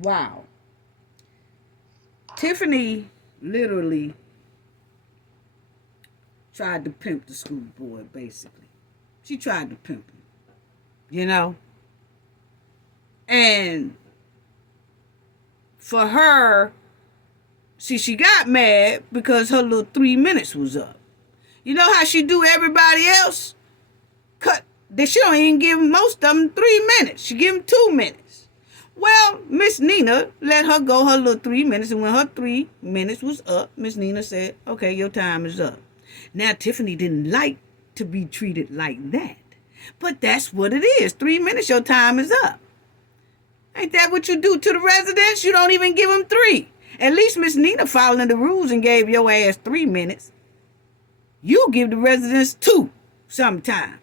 Wow. Tiffany literally tried to pimp the school board, basically. She tried to pimp him, you know? And for her, she got mad because her little 3 minutes was up. You know how she do everybody else? She don't even give most of them 3 minutes. She give them 2 minutes. Well, Miss Nina let her go her little 3 minutes, and when her 3 minutes was up, Miss Nina said, okay, your time is up. Now, Tiffany didn't like to be treated like that, but that's what it is. 3 minutes, your time is up. Ain't that what you do to the residents? You don't even give them 3. At least Miss Nina following the rules and gave your ass 3 minutes. You give the residents 2 sometimes.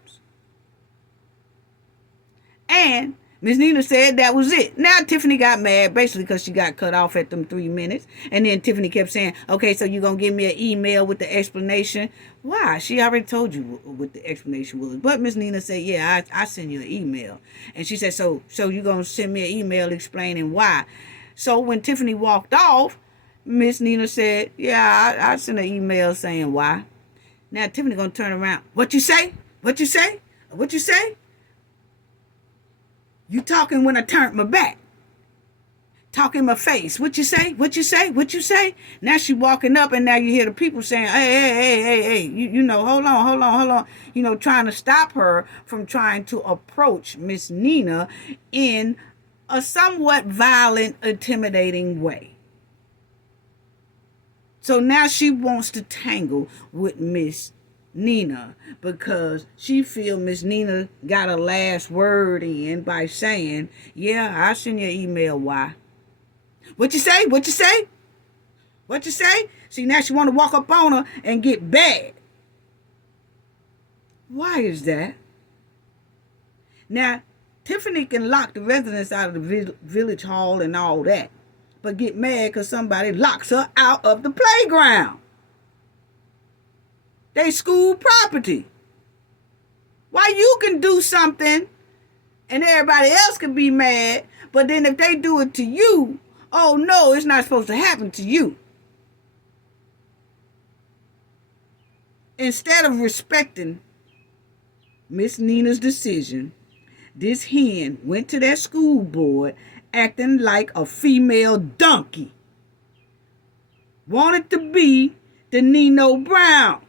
And Miss Nina said that was it. Now Tiffany got mad basically because she got cut off at them 3 minutes. And then Tiffany kept saying, okay, so you're going to give me an email with the explanation. Why? She already told you what the explanation was. But Miss Nina said, yeah, I send you an email. And she said, so you're going to send me an email explaining why. So when Tiffany walked off, Miss Nina said, yeah, I sent an email saying why. Now Tiffany going to turn around. What you say? What you say? What you say? You talking when I turned my back. Talking in my face. What you say? What you say? What you say? Now she walking up and now you hear the people saying, hey. You know, hold on. You know, trying to stop her from trying to approach Miss Nina in a somewhat violent, intimidating way. So now she wants to tangle with Miss Nina because she feel Miss Nina got a last word in by saying, yeah, I'll send you an email. Why? What you say? What you say? What you say? See, now she want to walk up on her and get bad. Why is that? Now, Tiffany can lock the residents out of the village hall and all that. but get mad because somebody locks her out of the playground. They school property. Why you can do something and everybody else can be mad, but then if they do it to you, oh no, it's not supposed to happen to you. Instead of respecting Miss Nina's decision, this hen went to that school board acting like a female donkey. Wanted to be the Nino Brown.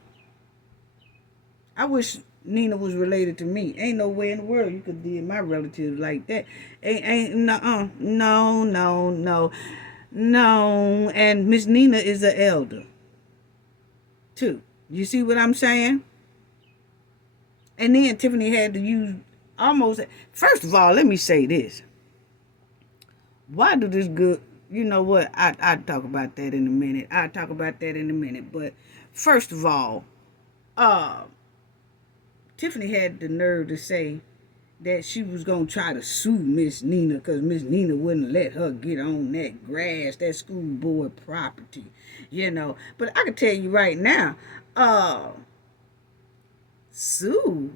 I wish Nina was related to me. Ain't no way in the world you could deal my relatives like that. No. And Miss Nina is an elder, too. You see what I'm saying? And then Tiffany had to use almost... First of all, let me say this. Why do this good... You know what? I'll talk about that in a minute. But first of all, Tiffany had the nerve to say that she was going to try to sue Miss Nina because Miss Nina wouldn't let her get on that grass, that school board property, you know. But I can tell you right now, sue,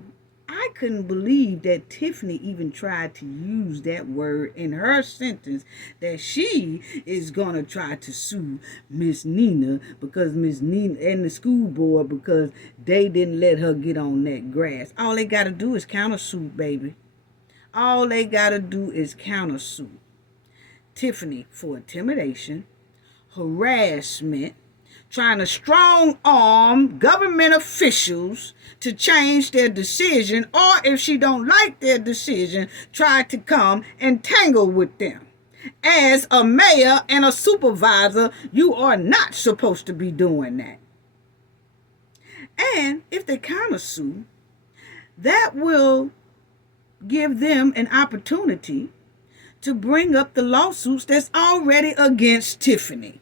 I couldn't believe that Tiffany even tried to use that word in her sentence, that she is going to try to sue Miss Nina because Miss Nina and the school board because they didn't let her get on that grass. All they got to do is countersue, baby. All they got to do is countersue Tiffany for intimidation, harassment, trying to strong arm government officials to change their decision, or if she don't like their decision, try to come and tangle with them. As a mayor and a supervisor, you are not supposed to be doing that. And if they countersue, that will give them an opportunity to bring up the lawsuits that's already against Tiffany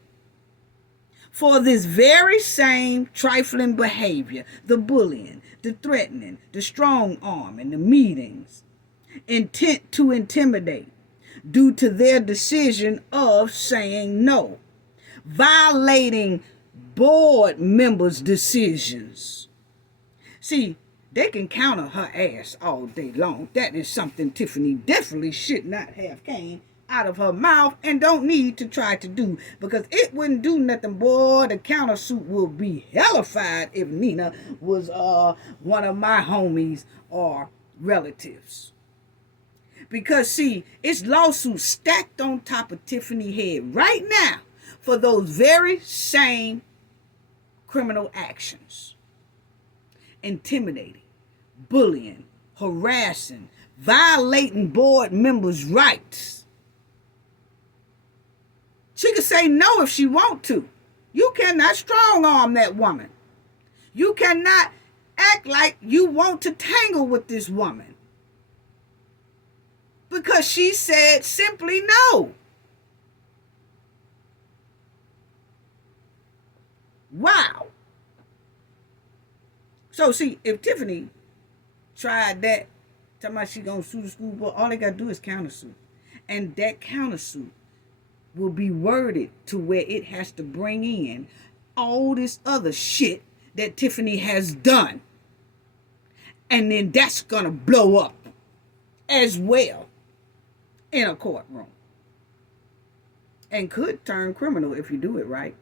for this very same trifling behavior, the bullying, the threatening, the strong arm, and the meetings, intent to intimidate due to their decision of saying no, violating board members' decisions. See, they can counter her ass all day long. That is something Tiffany definitely should not have came out of her mouth and don't need to try to do, because it wouldn't do nothing. Boy, the countersuit will be hellified if Nina was one of my homies or relatives. Because see, it's lawsuits stacked on top of Tiffany's head right now for those very same criminal actions. Intimidating, bullying, harassing, violating board members' rights. She can say no if she want to. You cannot strong arm that woman. You cannot act like you want to tangle with this woman, because she said simply no. Wow. So see, if Tiffany tried that, talking about she gonna sue the school board, all they gotta do is countersue. And that countersue will be worded to where it has to bring in all this other shit that Tiffany has done. And then that's gonna blow up as well in a courtroom. And could turn criminal if you do it right.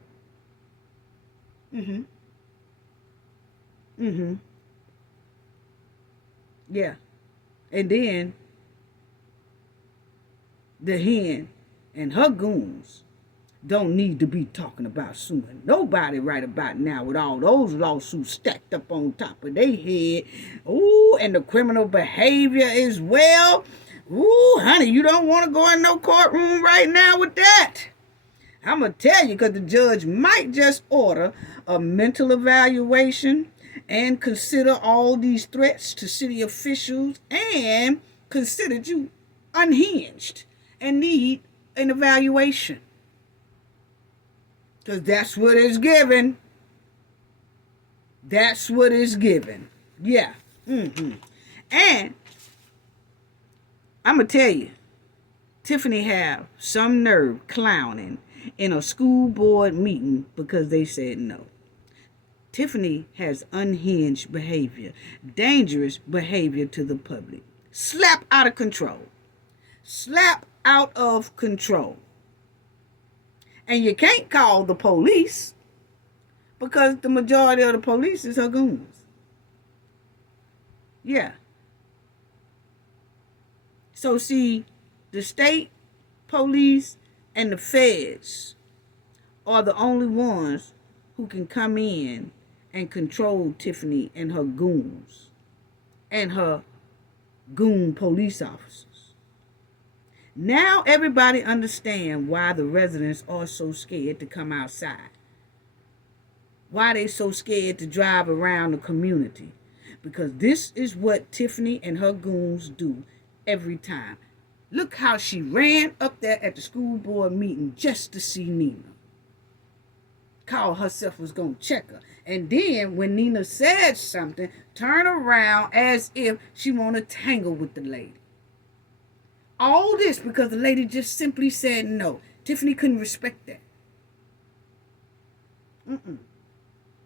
Yeah. And then the hen and her goons don't need to be talking about suing nobody right about now with all those lawsuits stacked up on top of their head. Ooh, and the criminal behavior as well. Ooh, honey, you don't want to go in no courtroom right now with that. I'm going to tell you, because the judge might just order a mental evaluation and consider all these threats to city officials and consider you unhinged and need an evaluation. Because that's what it's given. That's what it's given. Yeah. And I'm going to tell you, Tiffany have some nerve clowning in a school board meeting because they said no. Tiffany has unhinged behavior, dangerous behavior to the public. Slap out of control. Slap out of control. And you can't call the police because the majority of the police is her goons. Yeah. So see, the state police and the feds are the only ones who can come in and control Tiffany and her goons and her goon police officers. Now everybody understands why the residents are so scared to come outside. Why they so scared to drive around the community. Because this is what Tiffany and her goons do every time. Look how she ran up there at the school board meeting just to see Nina. Called herself was going to check her. And then when Nina said something, turn around as if she want to tangle with the lady. All this because the lady just simply said no. Tiffany couldn't respect that.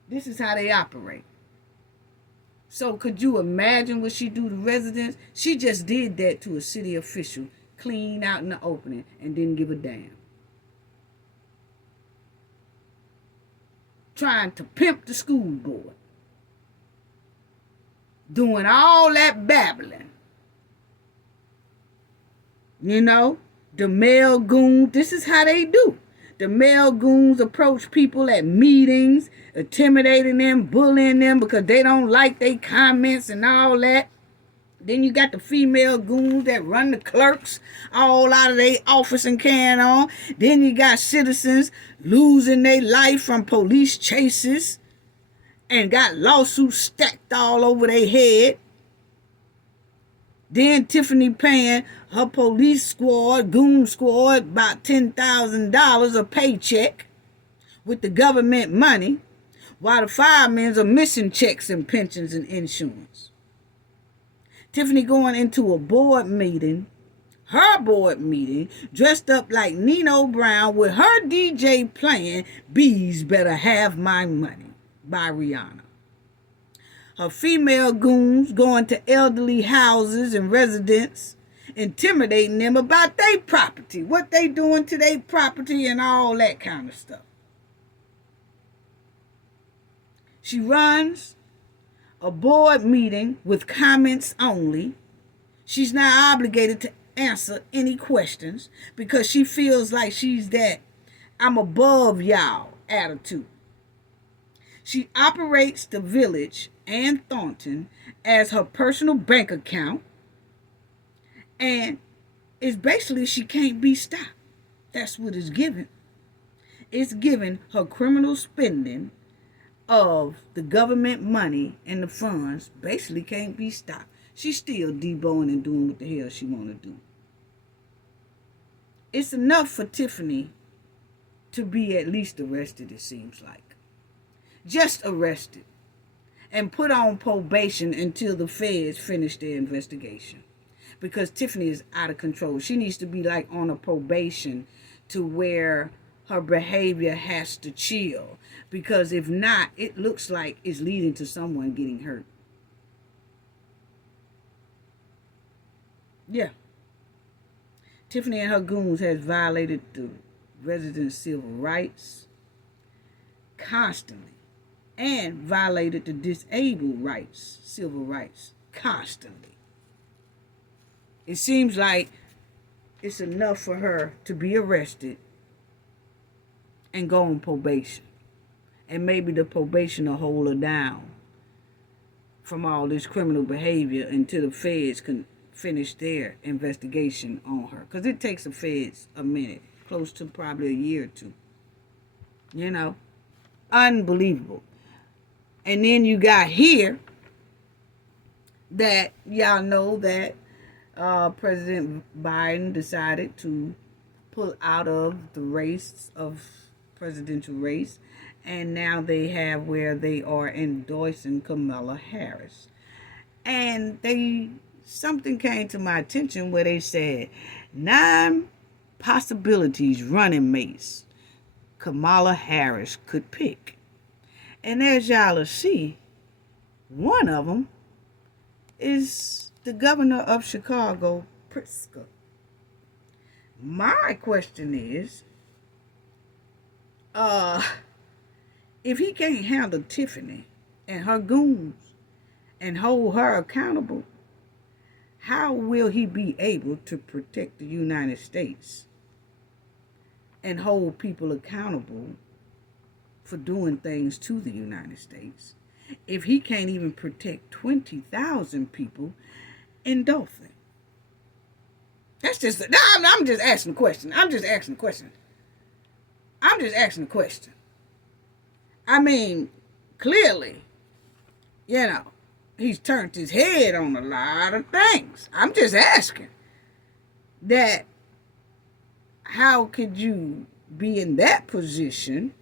This is how they operate. So could you imagine what she do to residents? She just did that to a city official, clean out in the opening, and didn't give a damn. Trying to pimp the school board. Doing all that babbling. You know, the male goons, this is how they do. The male goons approach people at meetings, intimidating them, bullying them because they don't like their comments and all that. Then you got the female goons that run the clerks all out of their office and carrying on. Then you got citizens losing their life from police chases and got lawsuits stacked all over their head. Then Tiffany paying her police squad, goon squad, about $10,000 a paycheck with the government money, while the firemen are missing checks and pensions and insurance. Tiffany going into a board meeting, her board meeting, dressed up like Nino Brown with her DJ playing Bees Better Have My Money by Rihanna. Her female goons going to elderly houses and residents, intimidating them about their property, what they doing to their property and all that kind of stuff. She runs a board meeting with comments only. She's not obligated to answer any questions because she feels like she's that I'm above y'all attitude. She operates the village and Thornton as her personal bank account, and it's basically she can't be stopped. That's what it's given. It's given her criminal spending of the government money and the funds basically can't be stopped. She's still deboning and doing what the hell she want to do. It's enough for Tiffany to be at least arrested, it seems like. Just arrested and put on probation until the feds finish their investigation. Because Tiffany is out of control. She needs to be like on a probation to where her behavior has to chill. Because if not, it looks like it's leading to someone getting hurt. Yeah. Tiffany and her goons has violated the residents' civil rights constantly. And violated the disabled rights, civil rights, constantly. It seems like it's enough for her to be arrested and go on probation. And maybe the probation will hold her down from all this criminal behavior until the feds can finish their investigation on her. Because it takes the feds a minute, close to probably a year or two. You know, unbelievable. And then you got here that y'all know that President Biden decided to pull out of the race of presidential race. And now they have where they are endorsing Kamala Harris. And something came to my attention where they said 9 possibilities running mates Kamala Harris could pick. And as y'all will see, one of them is the governor of Chicago, Pritzker. My question is, if he can't handle Tiffany and her goons and hold her accountable, how will he be able to protect the United States and hold people accountable for doing things to the United States if he can't even protect 20,000 people in Dothan? That's just, I'm just asking a question. I'm just asking a question. I mean, clearly, he's turned his head on a lot of things. I'm just asking that how could you be in that position?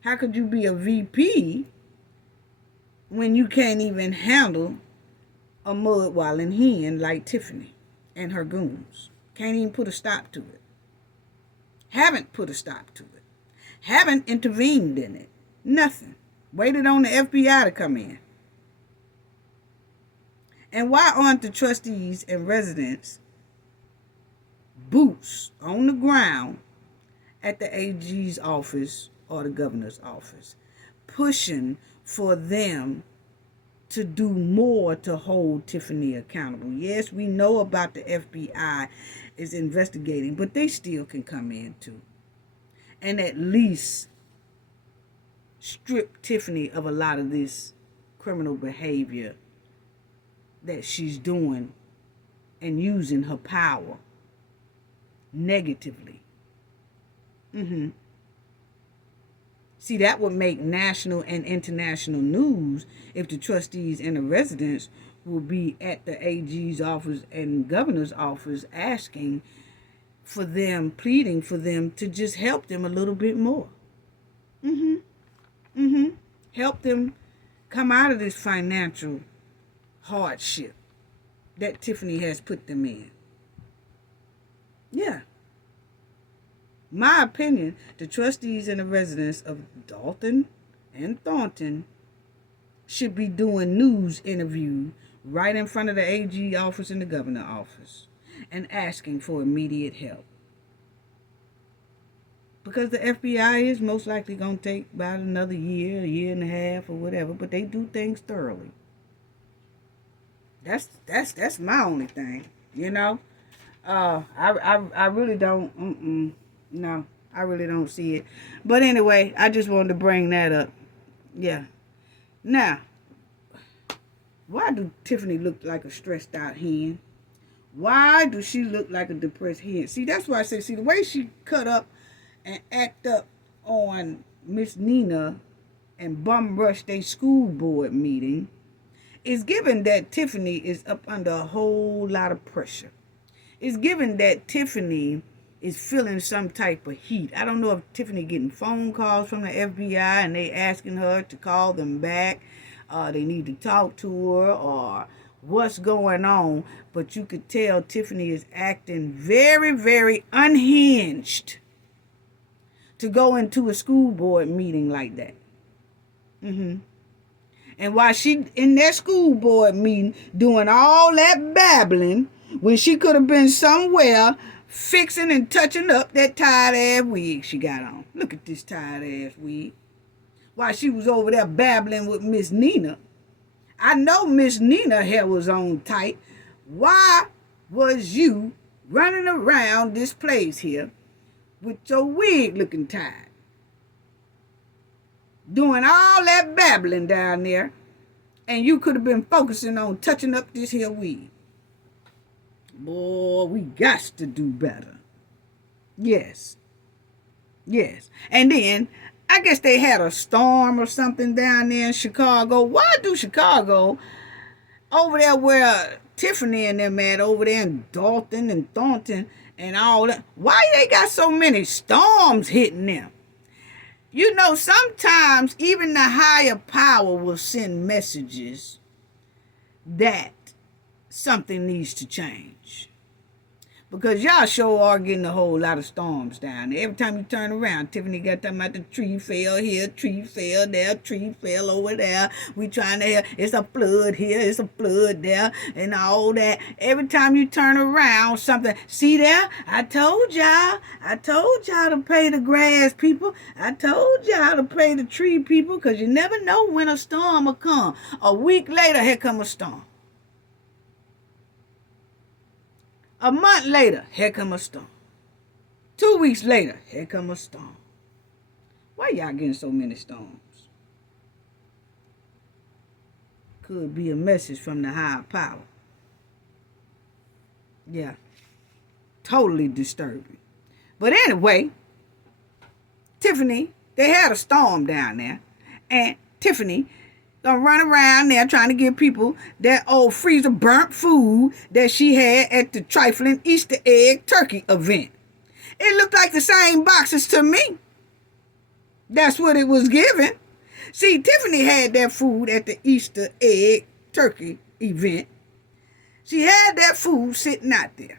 How could you be a VP when you can't even handle a mud-walling hen like Tiffany and her goons? Can't even put a stop to it. Haven't put a stop to it. Haven't intervened in it. Nothing. Waited on the FBI to come in. And why aren't the trustees and residents boots on the ground at the AG's office or the governor's office, pushing for them to do more to hold Tiffany accountable? Yes, we know about the FBI is investigating, but they still can come in too and at least strip Tiffany of a lot of this criminal behavior that she's doing and using her power negatively. See, that would make national and international news if the trustees and the residents will be at the AG's office and governor's office asking for them, pleading for them to just help them a little bit more. Help them come out of this financial hardship that Tiffany has put them in. Yeah. My opinion, the trustees and the residents of Dalton and Thornton should be doing news interviews right in front of the AG office and the governor office and asking for immediate help. Because the FBI is most likely going to take about another year, a year and a half or whatever, but they do things thoroughly. That's my only thing, I really don't, no, I really don't see it. But anyway, I just wanted to bring that up. Yeah. Now, why do Tiffany look like a stressed out hen? Why do she look like a depressed hen? See, that's why I say, the way she cut up and act up on Miss Nina and bum rush their school board meeting is given that Tiffany is up under a whole lot of pressure. It's given that Tiffany is feeling some type of heat. I don't know if Tiffany getting phone calls from the FBI and they asking her to call them back. They need to talk to her or what's going on. But you could tell Tiffany is acting very, very unhinged to go into a school board meeting like that. And while she in that school board meeting doing all that babbling, when she could have been somewhere fixing and touching up that tired ass wig she got on. Look at this tired ass wig. While she was over there babbling with Miss Nina. I know Miss Nina hair was on tight. Why was you running around this place here with your wig looking tired? Doing all that babbling down there, and you could have been focusing on touching up this here wig. Boy, we got to do better. Yes. And then, I guess they had a storm or something down there in Chicago. Why do Chicago, over there where Tiffany and them at, over there in Dalton and Thornton and all that, why they got so many storms hitting them? Sometimes even the higher power will send messages that something needs to change. Because y'all sure are getting a whole lot of storms down there. Every time you turn around, Tiffany got talking about the tree fell here, tree fell there, tree fell over there. We trying to hear, it's a flood here, it's a flood there, and all that. Every time you turn around, something. See there? I told y'all to pay the grass people. I told y'all to pay the tree people, because you never know when a storm will come. A week later, here come a storm. A month later, here come a storm. 2 weeks later, here come a storm. Why y'all getting so many storms? Could be a message from the higher power. Yeah. Totally disturbing. But anyway, Tiffany, they had a storm down there. And Tiffany gonna run around there trying to give people that old freezer burnt food that she had at the trifling Easter egg turkey event. It looked like the same boxes to me. That's what it was given. See, Tiffany had that food at the Easter egg turkey event. She had that food sitting out there.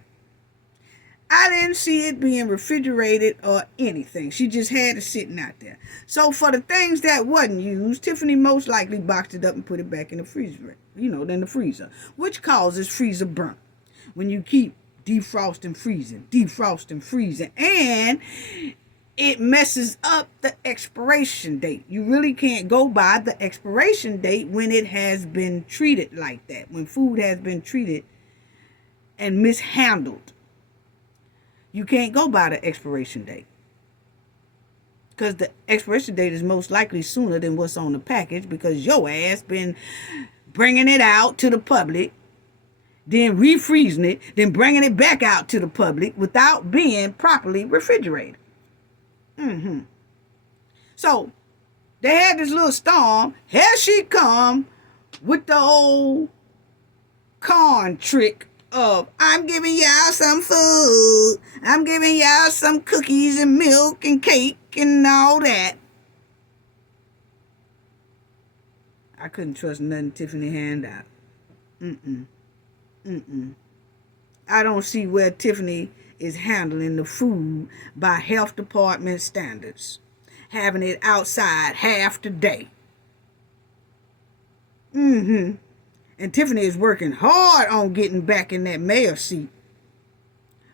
I didn't see it being refrigerated or anything. She just had it sitting out there. So for the things that wasn't used, Tiffany most likely boxed it up and put it back in the freezer, in the freezer, which causes freezer burnt. When you keep defrosting, freezing, and it messes up the expiration date. You really can't go by the expiration date when it has been treated like that, when food has been treated and mishandled. You can't go by the expiration date, because the expiration date is most likely sooner than what's on the package, because your ass been bringing it out to the public, then refreezing it, then bringing it back out to the public without being properly refrigerated. So they had this little storm. Here she come with the old con trick of, I'm giving y'all some food. I'm giving y'all some cookies and milk and cake and all that. I couldn't trust nothing Tiffany handed out. I don't see where Tiffany is handling the food by health department standards. Having it outside half the day. And Tiffany is working hard on getting back in that mayor seat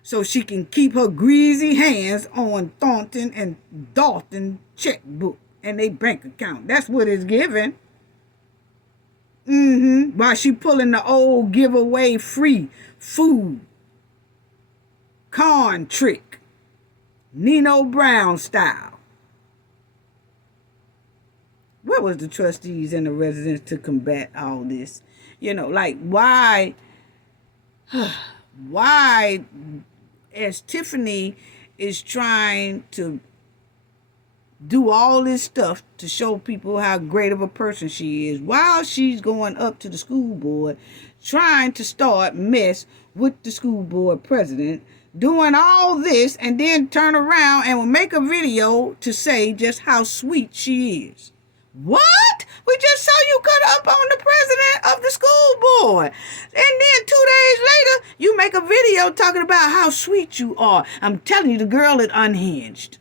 so she can keep her greasy hands on Thornton and Dalton checkbook and they bank account. That's what it's giving. While she pulling the old giveaway free food con trick, Nino Brown style. Where was the trustees and the residents to combat all this? Why, as Tiffany is trying to do all this stuff to show people how great of a person she is, while she's going up to the school board, trying to start mess with the school board president, doing all this, and then turn around and will make a video to say just how sweet she is. What? We just saw you cut up on the president of the school board. And then 2 days later, you make a video talking about how sweet you are. I'm telling you, the girl is unhinged.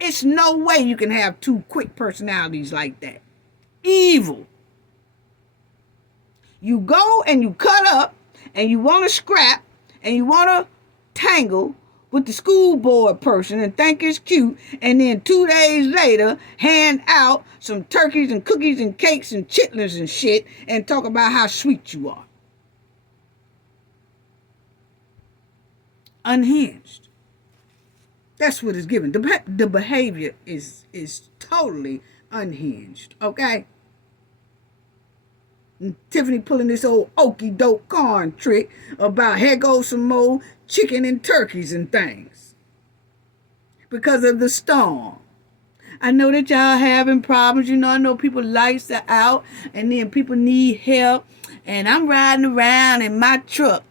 It's no way you can have two quick personalities like that. Evil. You go and you cut up and you want to scrap and you want to tangle with the school board person and think it's cute, and then 2 days later hand out some turkeys and cookies and cakes and chitlins and shit and talk about how sweet you are. Unhinged. That's what it's given. The behavior is totally unhinged, okay? And Tiffany pulling this old okie doke corn trick about here goes some more chicken and turkeys and things because of the storm. I know that y'all having problems. I know people lights are out and then people need help. And I'm riding around in my truck.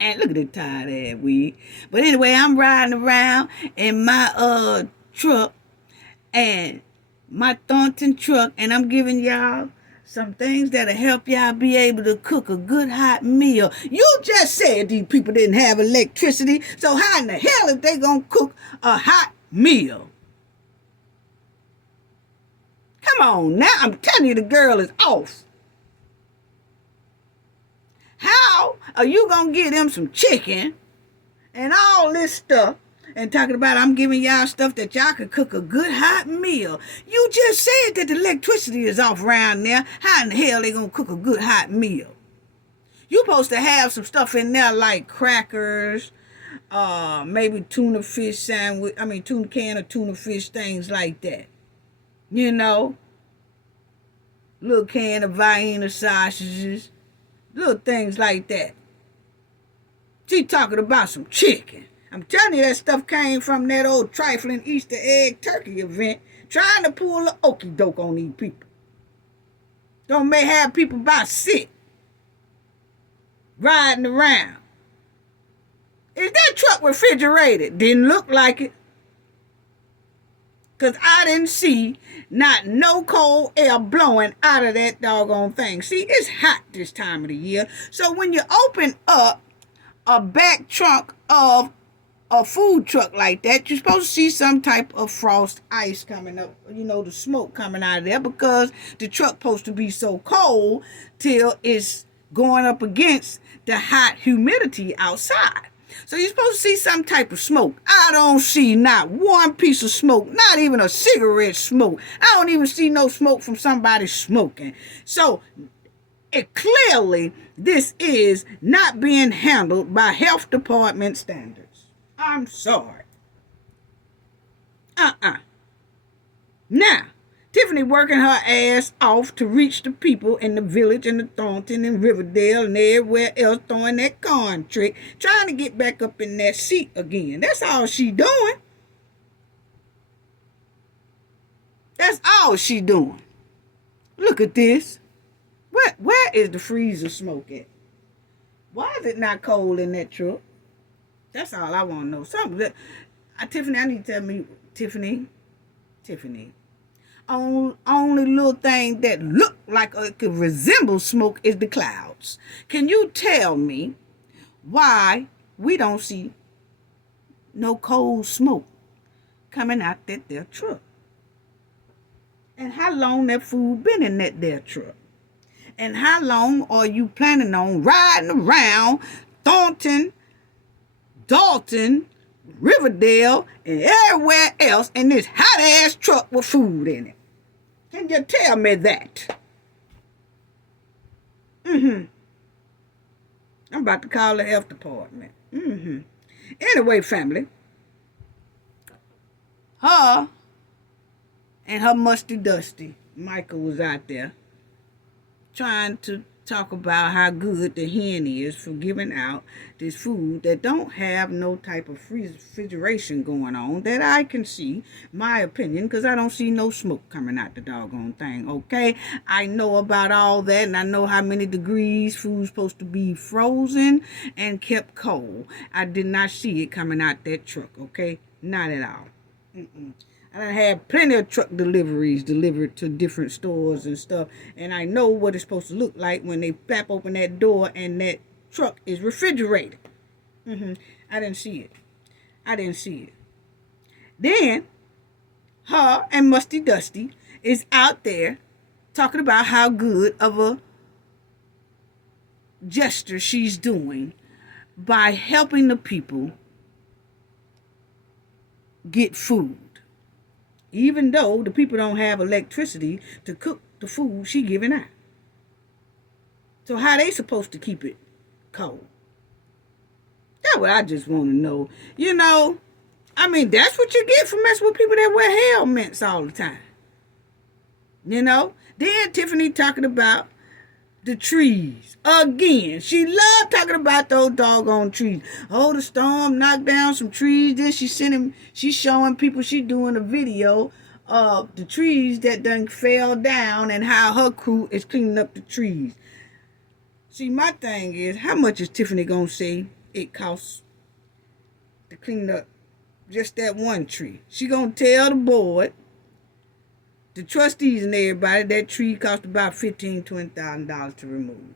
And look at the tired ass wig. But anyway, I'm riding around in my truck and my Thornton truck, and I'm giving y'all some things that'll help y'all be able to cook a good hot meal. You just said these people didn't have electricity, so how in the hell is they gonna cook a hot meal? Come on now, I'm telling you, the girl is off. How are you gonna give them some chicken and all this stuff and talking about I'm giving y'all stuff that y'all could cook a good hot meal? You just said that the electricity is off around there. How in the hell they gonna cook a good hot meal? You supposed to have some stuff in there like crackers, maybe tuna fish sandwich, tuna can or tuna fish, things like that. You know, little can of Vienna sausages, little things like that. She talking about some chicken. I'm telling you, that stuff came from that old trifling Easter egg turkey event, trying to pull the okie doke on these people. Don't may have people about sick, riding around. Is that truck refrigerated? Didn't look like it. Because I didn't see not no cold air blowing out of that doggone thing. See, it's hot this time of the year. So when you open up a back trunk of a food truck like that, you're supposed to see some type of frost ice coming up, the smoke coming out of there, because the truck supposed to be so cold till it's going up against the hot humidity outside. So you're supposed to see some type of smoke. I don't see not one piece of smoke, not even a cigarette smoke. I don't even see no smoke from somebody smoking. So clearly, this is not being handled by health department standards. I'm sorry. Now, Tiffany working her ass off to reach the people in the village and the Thornton and Riverdale and everywhere else, throwing that con trick, trying to get back up in that seat again. That's all she doing. That's all she doing. Look at this. Where is the freezer smoke at? Why is it not cold in that truck? That's all I want to know. Something that Tiffany, I need to tell me, Tiffany. Only little thing that look like it could resemble smoke is the clouds. Can you tell me why we don't see no cold smoke coming out that there truck? And how long that food been in that there truck? And how long are you planning on riding around Thornton, Dalton, Riverdale, and everywhere else in this hot-ass truck with food in it? Can you tell me that? I'm about to call the health department. Anyway, family, her and her musty dusty Michael was out there trying to talk about how good the hen is for giving out this food that don't have no type of refrigeration going on that I can see, my opinion, because I don't see no smoke coming out the doggone thing, okay? I know about all that, and I know how many degrees food's supposed to be frozen and kept cold. I did not see it coming out that truck, okay? Not at all. I had plenty of truck deliveries delivered to different stores and stuff, and I know what it's supposed to look like when they flap open that door and that truck is refrigerated. I didn't see it. Then her and Musty Dusty is out there talking about how good of a gesture she's doing by helping the people get food, even though the people don't have electricity to cook the food she giving out. So how they supposed to keep it cold? That's what I just want to know. That's what you get for messing with people that wear helmets all the time. Then Tiffany talking about the trees. Again, she loved talking about those doggone trees. Oh, the storm knocked down some trees. Then she's showing people, she doing a video of the trees that done fell down and how her crew is cleaning up the trees. See, my thing is, how much is Tiffany gonna say it costs to clean up just that one tree? She gonna tell the board The trustees and everybody, that tree cost about $15,000-$20,000 to remove.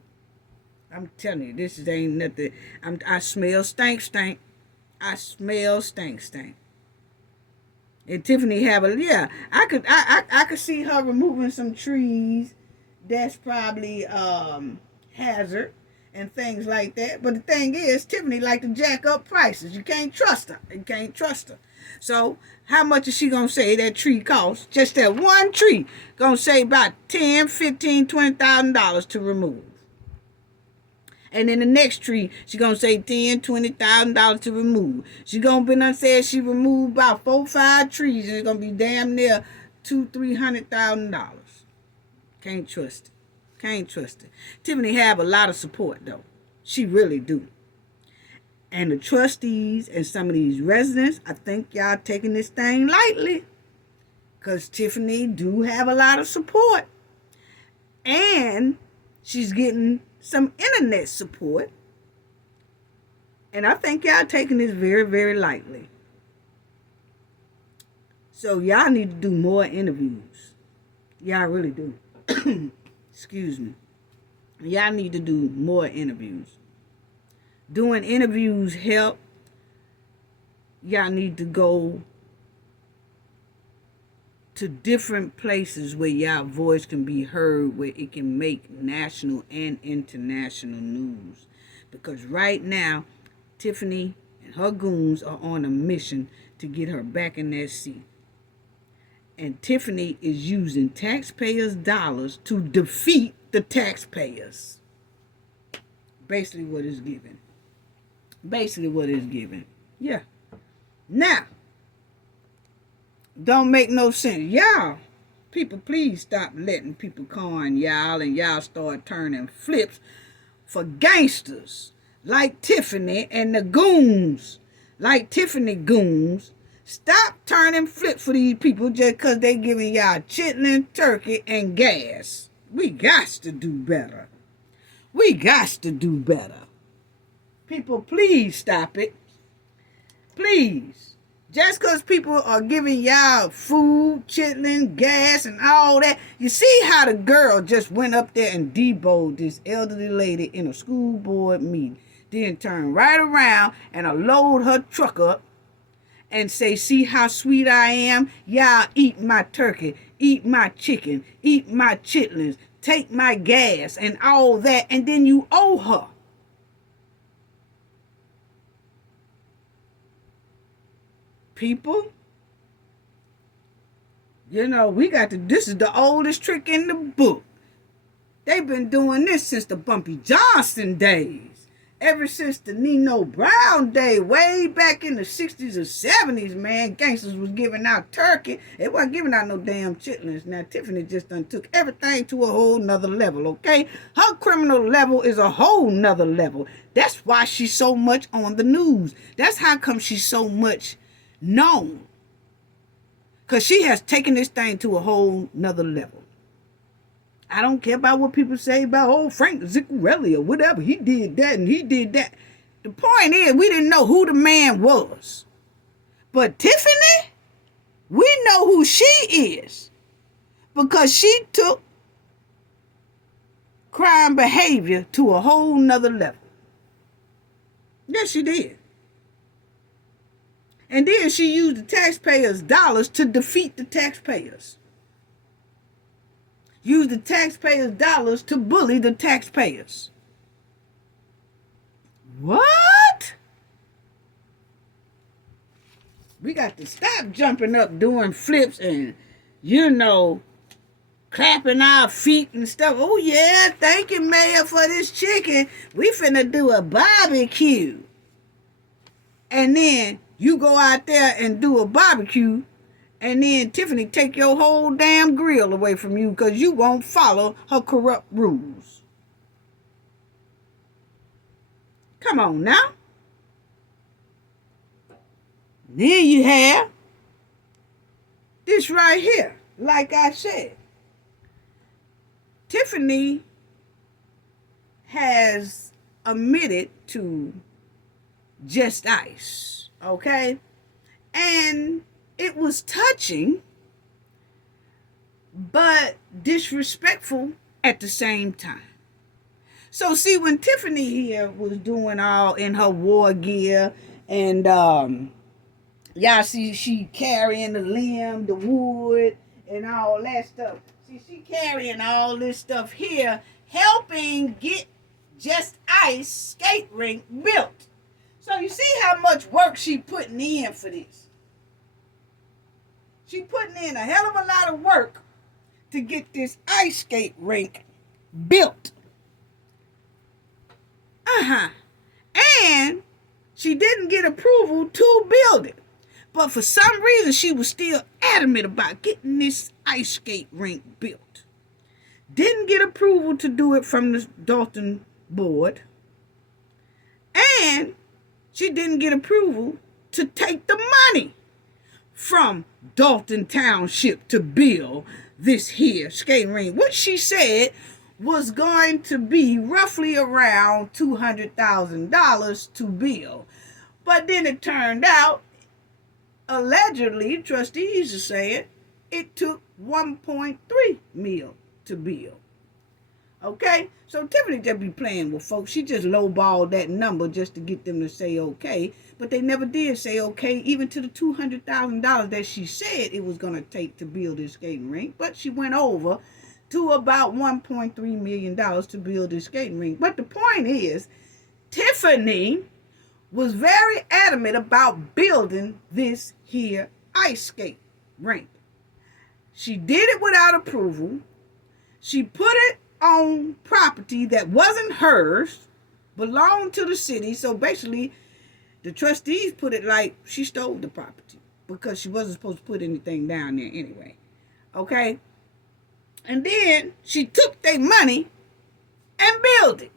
I'm telling you, this ain't nothing. I smell stank. I smell stank. And Tiffany have I could see her removing some trees that's probably hazard and things like that. But the thing is, Tiffany like to jack up prices. You can't trust her. So how much is she gonna say that tree costs? Just that one tree gonna say about $10,000, $15,000, $20,000 to remove. And then the next tree, she gonna say $10,000, $20,000 to remove. She gonna be done said she removed about 4-5 trees, and it's gonna be damn near $200,000-$300,000. Can't trust it. Tiffany have a lot of support though. She really do. And the trustees and some of these residents, I think y'all taking this thing lightly, cause Tiffany do have a lot of support, and she's getting some internet support, and I think y'all taking this very, very lightly. So y'all need to do more interviews. Y'all really do. Excuse me. Y'all need to do more interviews. Doing interviews help. Y'all need to go to different places where y'all voice can be heard, where it can make national and international news. Because right now, Tiffany and her goons are on a mission to get her back in that seat. And Tiffany is using taxpayers' dollars to defeat the taxpayers. Basically what it's given. Yeah. Now, don't make no sense. Y'all, people, please stop letting people con y'all, and y'all start turning flips for gangsters like Tiffany and the goons, like Tiffany goons. Stop turning flips for these people just because they giving y'all chitlin, turkey, and gas. We got to do better. People, please stop it. Please. Just because people are giving y'all food, chitlin, gas, and all that. You see how the girl just went up there and deboed this elderly lady in a school board meeting. Then turned right around and load her truck up and say, see how sweet I am? Y'all eat my turkey, eat my chicken, eat my chitlins, take my gas, and all that. And then you owe her. People, this is the oldest trick in the book. They've been doing this since the Bumpy Johnson days. Ever since the Nino Brown day, way back in the 60s or 70s, man, gangsters was giving out turkey. They wasn't giving out no damn chitlins. Now, Tiffany just done took everything to a whole nother level, okay? Her criminal level is a whole nother level. That's why she's so much on the news. That's how come she's so much known. Because she has taken this thing to a whole nother level. I don't care about what people say about, Frank Ziccarelli or whatever. He did that and he did that. The point is, we didn't know who the man was. But Tiffany, we know who she is. Because she took crime behavior to a whole nother level. Yes, she did. And then she used the taxpayers' dollars to defeat the taxpayers. Use the taxpayers' dollars to bully the taxpayers. What? We got to stop jumping up, doing flips and, clapping our feet and stuff. Oh, yeah, thank you, Mayor, for this chicken. We finna do a barbecue. And then you go out there and do a barbecue, and then Tiffany take your whole damn grill away from you because you won't follow her corrupt rules. Come on now. Then you have this right here. Like I said, Tiffany has admitted to Just Ice, okay? And it was touching but disrespectful at the same time. So see, when Tiffany here was doing all in her war gear, and y'all see she carrying the limb, the wood, and all that stuff. See, she carrying all this stuff here, helping get Just Ice skate rink built. So you see how much work she putting in for this. She putting in a hell of a lot of work to get this ice skate rink built. And she didn't get approval to build it. But for some reason, she was still adamant about getting this ice skate rink built. Didn't get approval to do it from the Thornton board. And she didn't get approval to take the money from Thornton Township to build this here skating rink, which she said was going to be roughly around $200,000 to build. But then it turned out, allegedly, trustees are saying, it took $1.3 million to build. Okay? So Tiffany just be playing with folks. She just lowballed that number just to get them to say okay. But they never did say okay, even to the $200,000 that she said it was going to take to build this skating rink. But she went over to about $1.3 million to build this skating rink. But the point is, Tiffany was very adamant about building this here ice skate rink. She did it without approval. She put it on property that wasn't hers, belonged to the city. So basically, the trustees put it like she stole the property because she wasn't supposed to put anything down there anyway. Okay? And then she took their money and built it.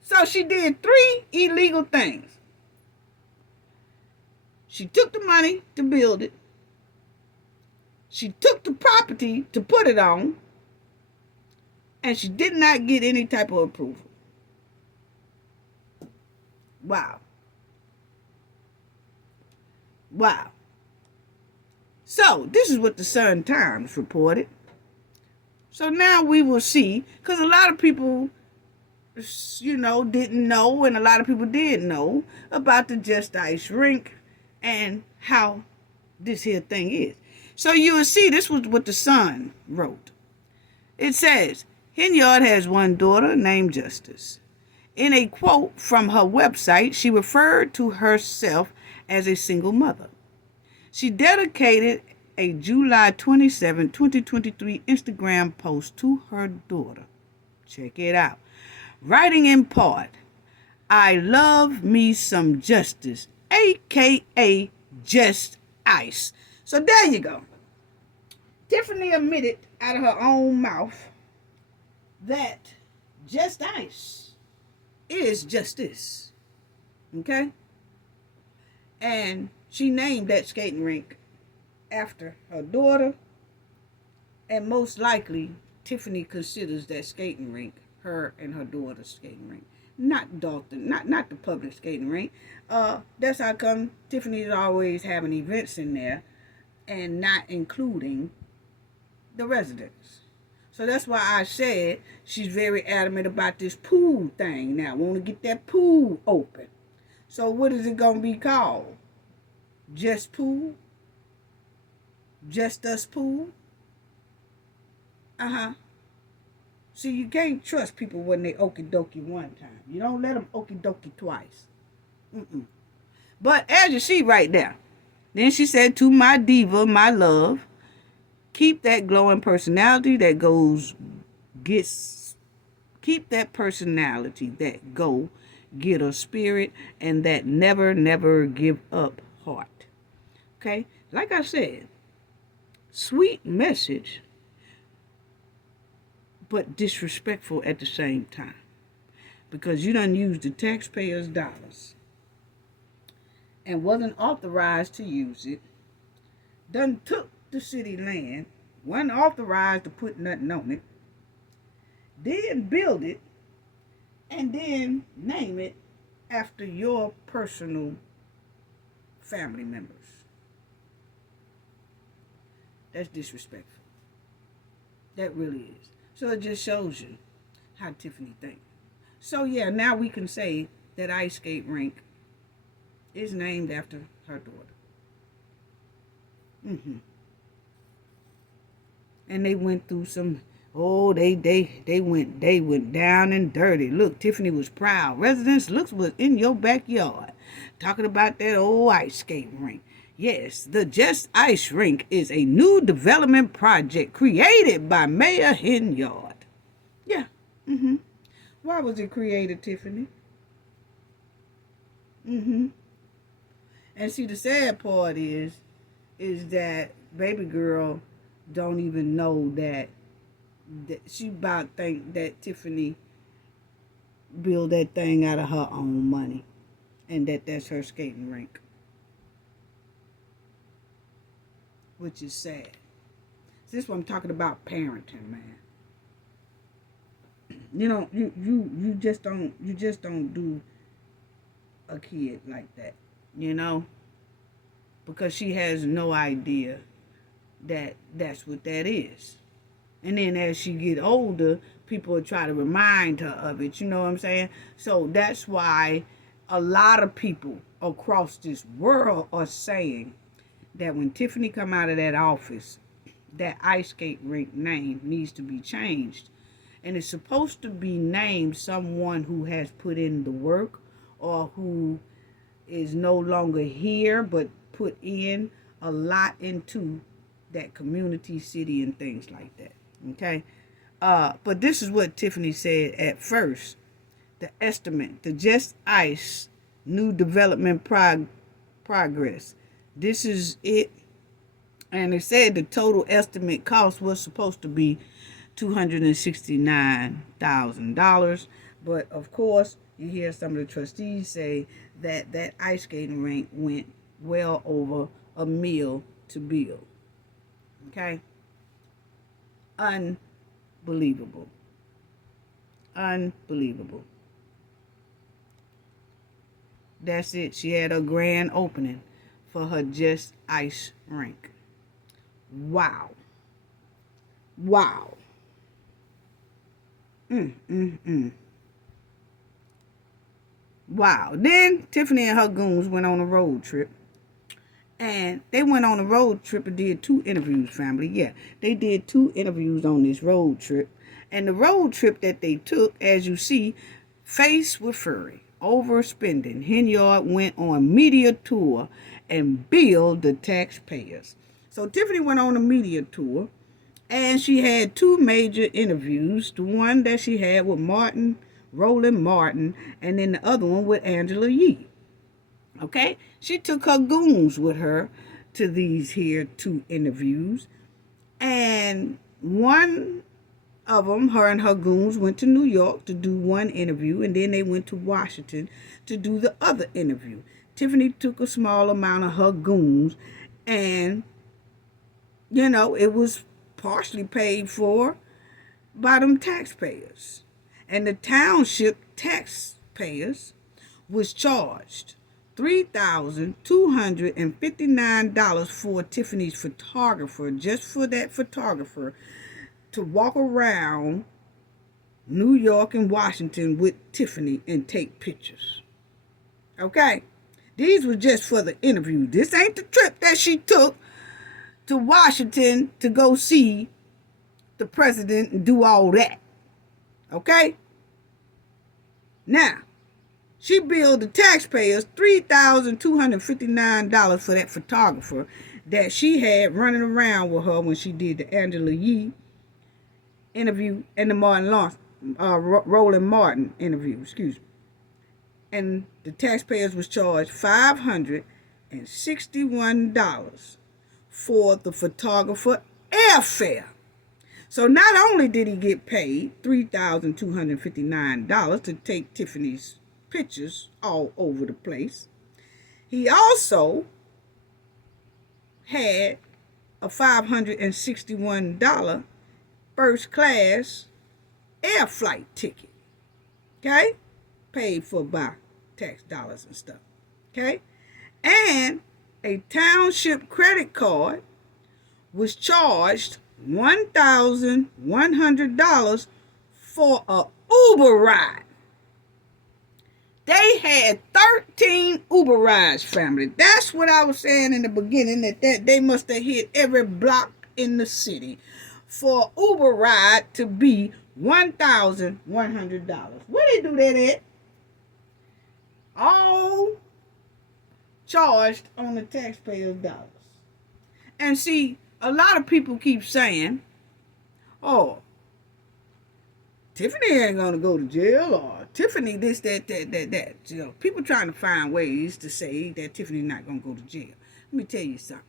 So she did 3 illegal things. She took the money to build it. She took the property to put it on. And she did not get any type of approval. Wow. Wow. So, this is what the Sun Times reported. So now we will see, because a lot of people, didn't know, and a lot of people did know about the Just Ice rink and how this here thing is. So you will see, this was what the Sun wrote. It says, Henyard has one daughter named Justice. In a quote from her website, she referred to herself as a single mother. She dedicated a July 27, 2023 Instagram post to her daughter. Check it out. Writing in part, I love me some justice, a.k.a. Just Ice. So there you go. Tiffany admitted out of her own mouth that Just Ice is justice. Okay? And she named that skating rink after her daughter. And most likely, Tiffany considers that skating rink her and her daughter's skating rink. Not Dalton, not the public skating rink. That's how come Tiffany is always having events in there and not including the residents. So that's why I said she's very adamant about this pool thing now. Want to get that pool open. So what is it going to be called? Just Pool? Just Us Pool? See, you can't trust people when they okie dokie one time. You don't let them okie dokie twice. But as you see right there, then she said, to my diva, my love, keep that glowing personality that keep that personality that go get a spirit and that never give up heart. Okay? Like I said, sweet message, but disrespectful at the same time. Because you done used the taxpayers' dollars and wasn't authorized to use it. Done took the city land, wasn't authorized to put nothing on it. Then build it and then name it after your personal family members. That's disrespectful. That really is. So it just shows you how Tiffany thinks. So yeah, now we can say that ice skate rink is named after her daughter. And they went through some. Oh, they went down and dirty. Look, Tiffany was proud. Residents, looks was in your backyard, talking about that old ice skate rink. Yes, the Just Ice Rink is a new development project created by Mayor Henyard. Yeah. Why was it created, Tiffany? And see, the sad part is that baby girl don't even know that she about think that Tiffany build that thing out of her own money, and that's her skating rink, which is sad. This is what I'm talking about, parenting, man. You know, you just don't do a kid like that, you know, because she has no idea that that's what that is. And then as she get older, people will try to remind her of it. You know what I'm saying? So that's why a lot of people across this world are saying that when Tiffany come out of that office, that ice skate rink name needs to be changed. And it's supposed to be named someone who has put in the work, or who is no longer here but put in a lot into that community, city, and things like that. Okay? But this is what Tiffany said at first. The estimate, the Just Ice new development progress. This is it. And it said the total estimate cost was supposed to be $269,000. But of course, you hear some of the trustees say that that ice skating rink went well over $1 million to build. Okay? Unbelievable. Unbelievable. That's it. She had a grand opening for her Just Ice rink. Wow. Wow. Wow. Then Tiffany and her goons went on a road trip. And they went on a road trip and did 2 interviews, family. Yeah, they did 2 interviews on this road trip. And the road trip that they took, as you see, faced with fury, overspending. Henyard went on media tour and billed the taxpayers. So Tiffany went on a media tour, and she had 2 major interviews. The one that she had with Roland Martin, and then the other one with Angela Yee. Okay? She took her goons with her to these here 2 interviews. And one of them, her and her goons, went to New York to do 1 interview, and then they went to Washington to do the other interview. Tiffany took a small amount of her goons, and, you know, it was partially paid for by them taxpayers. And the township taxpayers was charged $3,259 for Tiffany's photographer, just for that photographer, to walk around New York and Washington with Tiffany and take pictures. Okay? These were just for the interview. This ain't the trip that she took to Washington to go see the president and do all that. Okay? Now, she billed the taxpayers $3,259 for that photographer that she had running around with her when she did the Angela Yee interview and the Roland Martin interview, excuse me. And the taxpayers was charged $561 for the photographer airfare. So not only did he get paid $3,259 to take Tiffany's pictures all over the place, he also had a $561 first class air flight ticket. Okay? Paid for by tax dollars and stuff. Okay? And a township credit card was charged $1,100 for a Uber ride. They had 13 Uber rides, family. That's what I was saying in the beginning, that they must have hit every block in the city for Uber ride to be $1,100. Where they do that at? All charged on the taxpayers' dollars. And see, a lot of people keep saying, oh, Tiffany ain't gonna go to jail, or Tiffany this, that. You know, people trying to find ways to say that Tiffany's not gonna go to jail. Let me tell you something.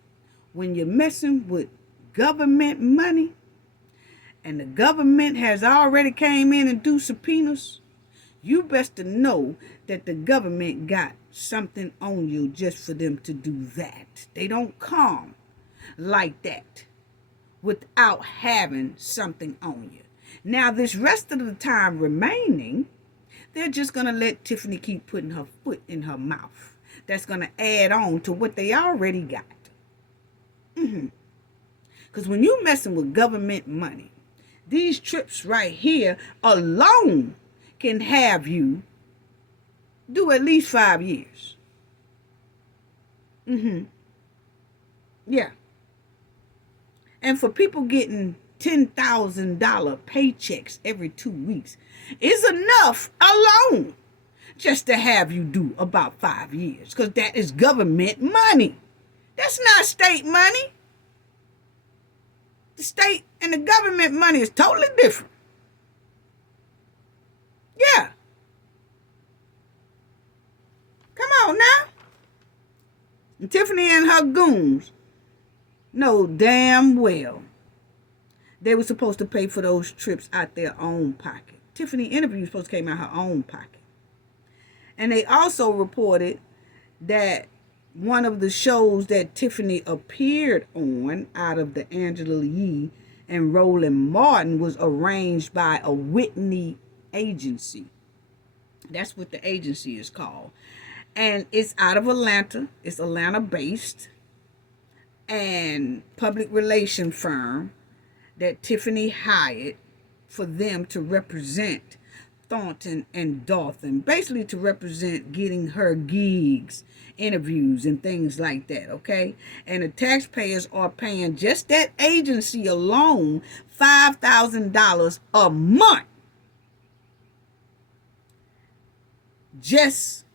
When you're messing with government money, and the government has already came in and do subpoenas, you best to know that the government got something on you just for them to do that. They don't come like that without having something on you. Now, this rest of the time remaining, they're just going to let Tiffany keep putting her foot in her mouth. That's going to add on to what they already got. Because when you're messing with government money, these trips right here alone can have you do at least 5 years. Yeah. And for people getting $10,000 paychecks every 2 weeks is enough alone just to have you do about 5 years, because that is government money. That's not state money. The state and the government money is totally different. Yeah. Come on now. And Tiffany and her goons know damn well they were supposed to pay for those trips out their own pocket. Tiffany interview was supposed to came out her own pocket. And they also reported that one of the shows that Tiffany appeared on out of the Angela Yee and Roland Martin was arranged by a Whitney agency. That's what the agency is called. And it's out of Atlanta. It's Atlanta based. And public relation firm that Tiffany hired for them to represent Thornton and Dalton, basically to represent getting her gigs, interviews, and things like that, okay? And the taxpayers are paying just that agency alone $5,000 a month just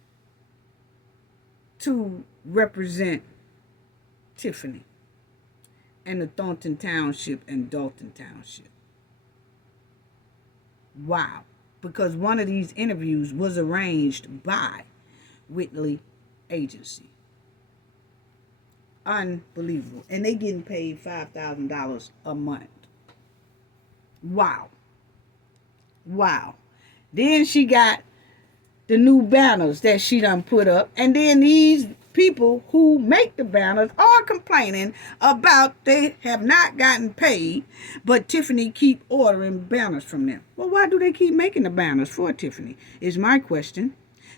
to represent Tiffany and the Thornton Township and Dalton Township. Wow. Because one of these interviews was arranged by Whitley Agency. Unbelievable. And they getting paid $5,000 a month. Wow. Wow. Then she got the new banners that she done put up. And then these people who make the banners are complaining about they have not gotten paid, but Tiffany keep ordering banners from them. Well, why do they keep making the banners for Tiffany is my question.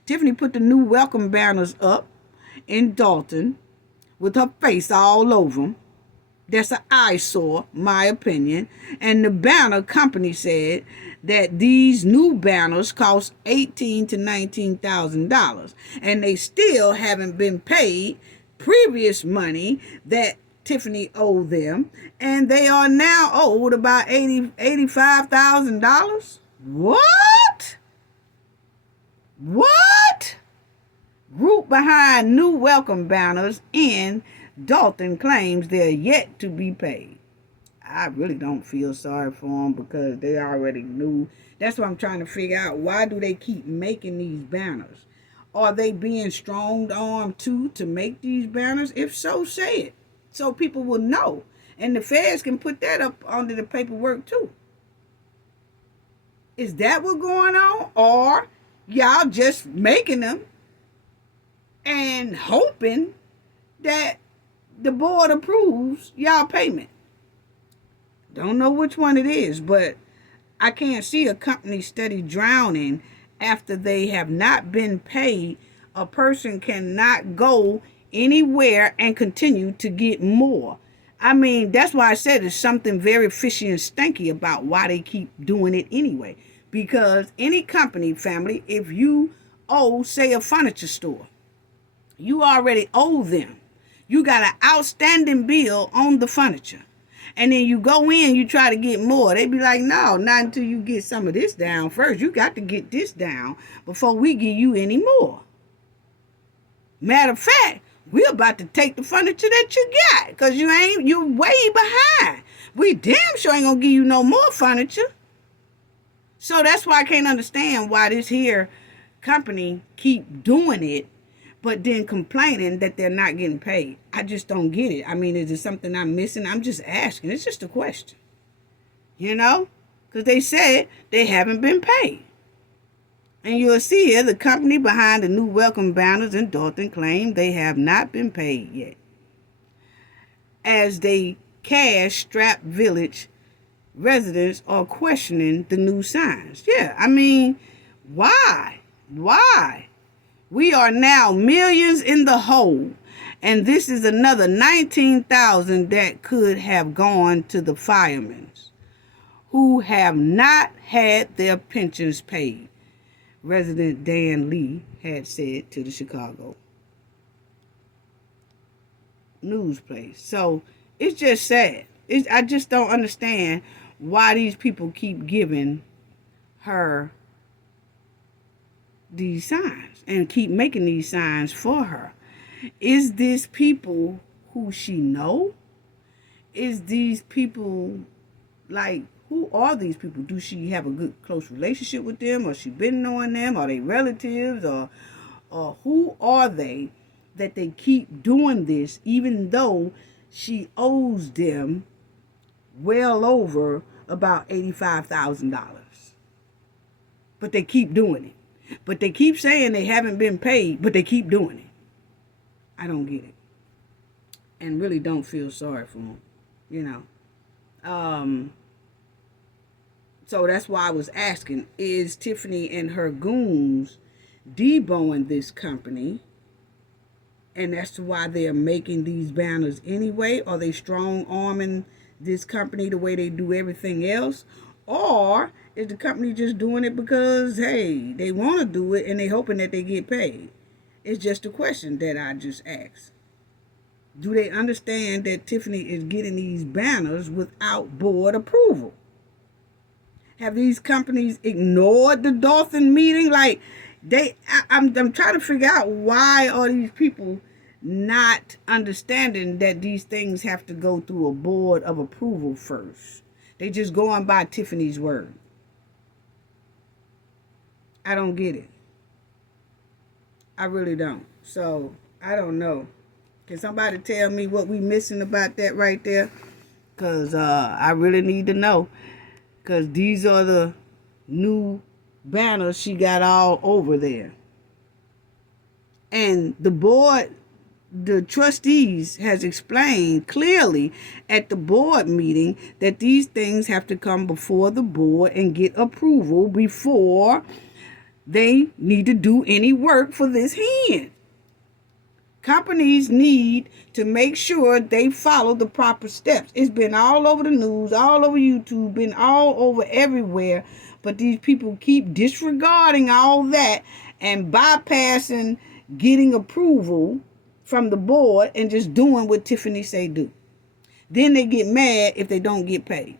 Tiffany put the new welcome banners up in Dalton with her face all over them. That's an eyesore, my opinion. And the banner company said that these new banners cost $18,000 to $19,000, and they still haven't been paid previous money that Tiffany owed them, and they are now owed about $85,000. What? Group behind new welcome banners in Dalton claims they're yet to be paid. I really don't feel sorry for them because they already knew. That's what I'm trying to figure out. Why do they keep making these banners? Are they being strong-armed too to make these banners? If so, say it so people will know. And the feds can put that up under the paperwork too. Is that what's going on? Or y'all just making them and hoping that the board approves y'all payment? Don't know which one it is, but I can't see a company steady drowning after they have not been paid. A person cannot go anywhere and continue to get more. I mean, that's why I said there's something very fishy and stinky about why they keep doing it anyway. Because any company, family, if you owe, say, a furniture store, you already owe them. You got an outstanding bill on the furniture. And then you go in, you try to get more. They be like, no, not until you get some of this down first. You got to get this down before we give you any more. Matter of fact, we're about to take the furniture that you got because you're way behind. We damn sure ain't going to give you no more furniture. So that's why I can't understand why this here company keep doing it, but then complaining that they're not getting paid. I just don't get it. I mean, is there something I'm missing? I'm just asking. It's just a question. You know? Because they said they haven't been paid. And you'll see here the company behind the new welcome banners in Thornton claim they have not been paid yet, as they cash-strapped village residents are questioning the new signs. Yeah, I mean, why? Why? We are now millions in the hole, and this is another $19,000 that could have gone to the firemen who have not had their pensions paid, Resident Dan Lee had said to the Chicago news place. So it's just sad. I just don't understand why these people keep giving her these signs and keep making these signs for her. Is this people who she know? Is these people, like, who are these people? Do she have a good close relationship with them, or she been knowing them? Are they relatives, or who are they that they keep doing this even though she owes them well over about $85,000? But they keep doing it. But they keep saying they haven't been paid, but they keep doing it. I don't get it. And really don't feel sorry for them, you know. So that's why I was asking, is Tiffany and her goons deboning this company? And that's why they're making these banners anyway? Are they strong-arming this company the way they do everything else? Or is the company just doing it because, hey, they want to do it and they hoping that they get paid? It's just a question that I just asked. Do they understand that Tiffany is getting these banners without board approval? Have these companies ignored the Thornton meeting? Like, I'm trying to figure out, why are these people not understanding that these things have to go through a board of approval first? They just go on by Tiffany's word. I don't get it. I really don't. So, I don't know. Can somebody tell me what we missing about that right there? Because I really need to know. Because these are the new banners she got all over there. And the board, the trustees has explained clearly at the board meeting that these things have to come before the board and get approval before they need to do any work for this hand. Companies need to make sure they follow the proper steps. It's been all over the news, all over YouTube, been all over everywhere. But these people keep disregarding all that and bypassing getting approval from the board and just doing what Tiffany say do. Then they get mad if they don't get paid.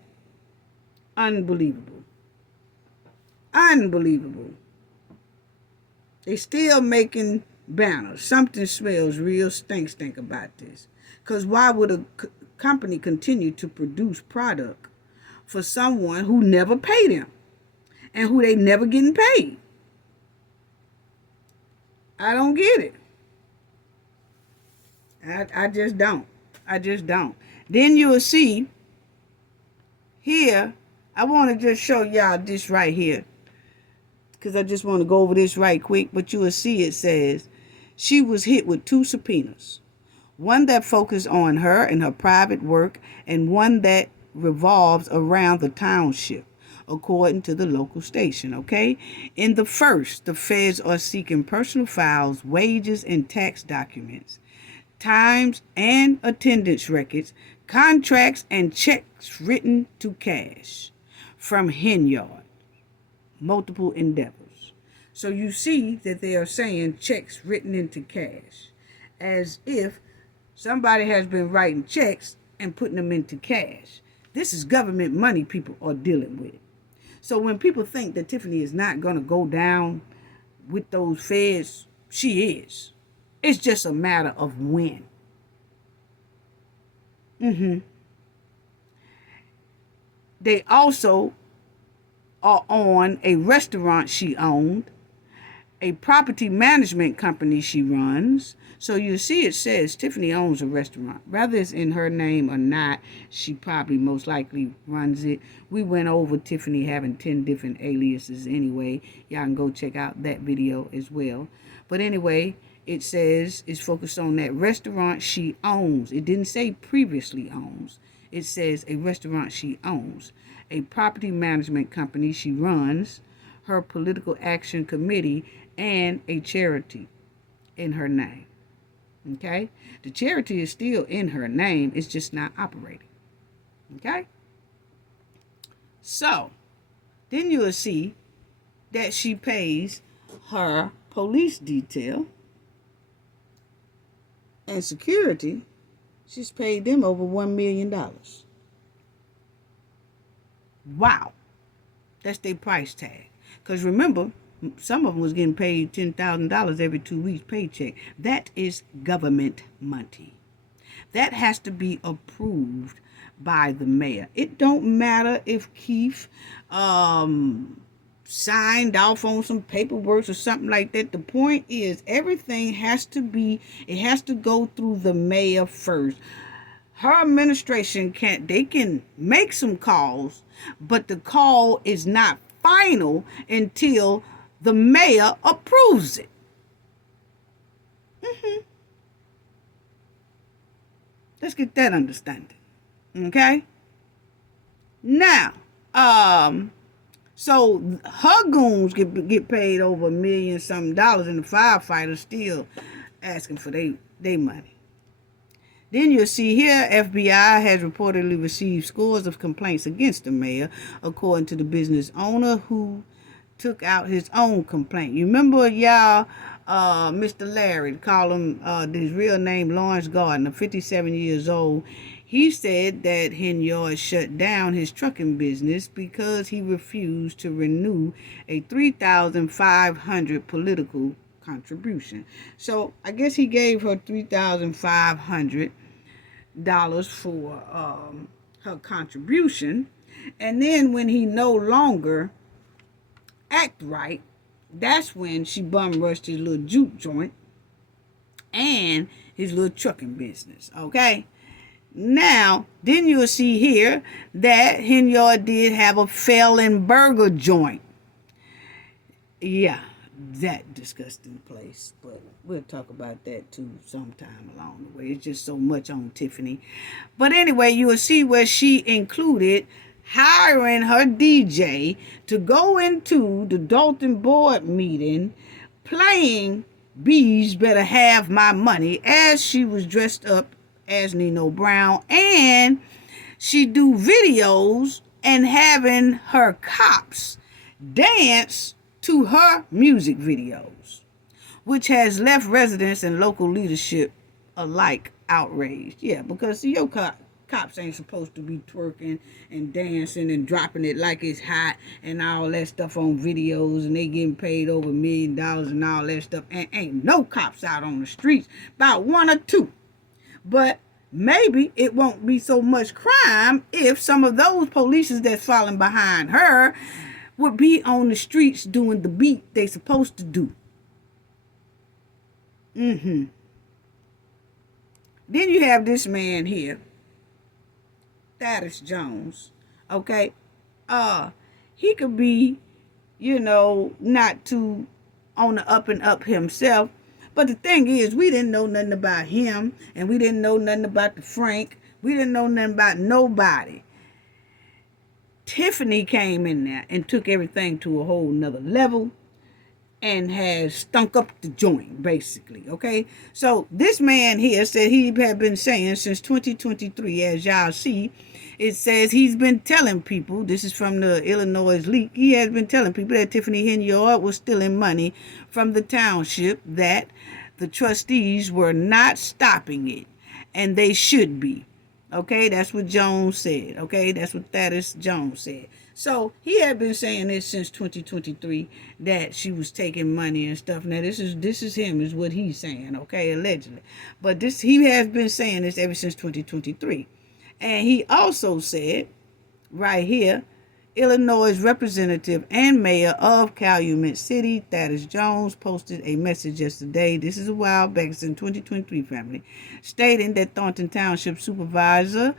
Unbelievable. Unbelievable. They still making banners. Something smells real stink about this. Because why would a company continue to produce product for someone who never paid them and who they never getting paid? I don't get it. I just don't. I just don't. Then you will see here, I want to just show y'all this right here, because I just want to go over this right quick. But you will see it says she was hit with 2 subpoenas. One that focused on her and her private work, and one that revolves around the township, according to the local station, okay? In the first, the feds are seeking personal files, wages, and tax documents, times and attendance records, Contracts and checks written to cash from Henyard. Multiple endeavors. So you see that they are saying checks written into cash, as if somebody has been writing checks and putting them into cash. This is government money people are dealing with. So when people think that Tiffany is not going to go down with those feds, she is. It's just a matter of when. They also are on a restaurant she owned, a property management company she runs. So you see it says Tiffany owns a restaurant. Whether it's in her name or not, she probably most likely runs it. We went over Tiffany having 10 different aliases anyway. Y'all can go check out that video as well. But anyway, it says it's focused on that restaurant she owns. It didn't say previously owns. It says a restaurant she owns, a property management company she runs, her political action committee, and a charity in her name. Okay? The charity is still in her name. It's just not operating. Okay? So, then you'll see that she pays her police detail and security. She's paid them over $1 million. Wow. That's their price tag. Because remember, some of them was getting paid $10,000 every 2 weeks paycheck. That is government money. That has to be approved by the mayor. It don't matter if Keith signed off on some paperwork or something like that. The point is everything has to go through the mayor first. Her administration can make some calls, but the call is not final until the mayor approves it. Let's get that understanding. Okay? Now, so her goons get paid over $1 million something, and the firefighters still asking for their money. Then you'll see here, FBI has reportedly received scores of complaints against the mayor, according to the business owner who took out his own complaint. You remember, y'all, Mr. Larry, call him his real name, Lawrence Gardner, 57 years old. He said that Henyard shut down his trucking business because he refused to renew a $3,500 political contribution. So I guess he gave her $3,500 for her contribution, and then when he no longer act right, that's when she bum rushed his little juke joint and his little trucking business. Okay, now then you'll see here that Henyard did have a failing burger joint. Yeah, that disgusting place, but we'll talk about that too sometime along the way. It's just so much on Tiffany. But anyway, you will see where she included hiring her DJ to go into the Dalton board meeting playing Bees Better Have My Money as she was dressed up as Nino Brown, and she do videos and having her cops dance to her music videos, which has left residents and local leadership alike outraged. Yeah, because your cops ain't supposed to be twerking and dancing and dropping it like it's hot and all that stuff on videos, and they getting paid over $1 million and all that stuff, and ain't no cops out on the streets, about one or two. But maybe it won't be so much crime if some of those police that's falling behind her would be on the streets doing the beat they supposed to do. Then you have this man here, Thaddeus Jones. Okay, he could be, not too on the up and up himself. But the thing is, we didn't know nothing about him, and we didn't know nothing about the Frank. We didn't know nothing about nobody. Tiffany came in there and took everything to a whole nother level. and has stunk up the joint, basically. Okay, so this man here said he had been saying since 2023, as y'all see, it says he's been telling people, this is from the Illinois leak, he has been telling people that Tiffany Henyard was stealing money from the township, that the trustees were not stopping it, and they should be. Okay, that's what Jones said. Okay, that's what Thaddeus Jones said. So he had been saying this since 2023, that she was taking money and stuff. Now this is him, is what he's saying. Okay, allegedly, but this, he has been saying this ever since 2023, and he also said right here, Illinois representative and mayor of Calumet City, Thaddeus Jones, posted a message yesterday. This is a while back, it's in 2023, family, stating that Thornton Township supervisor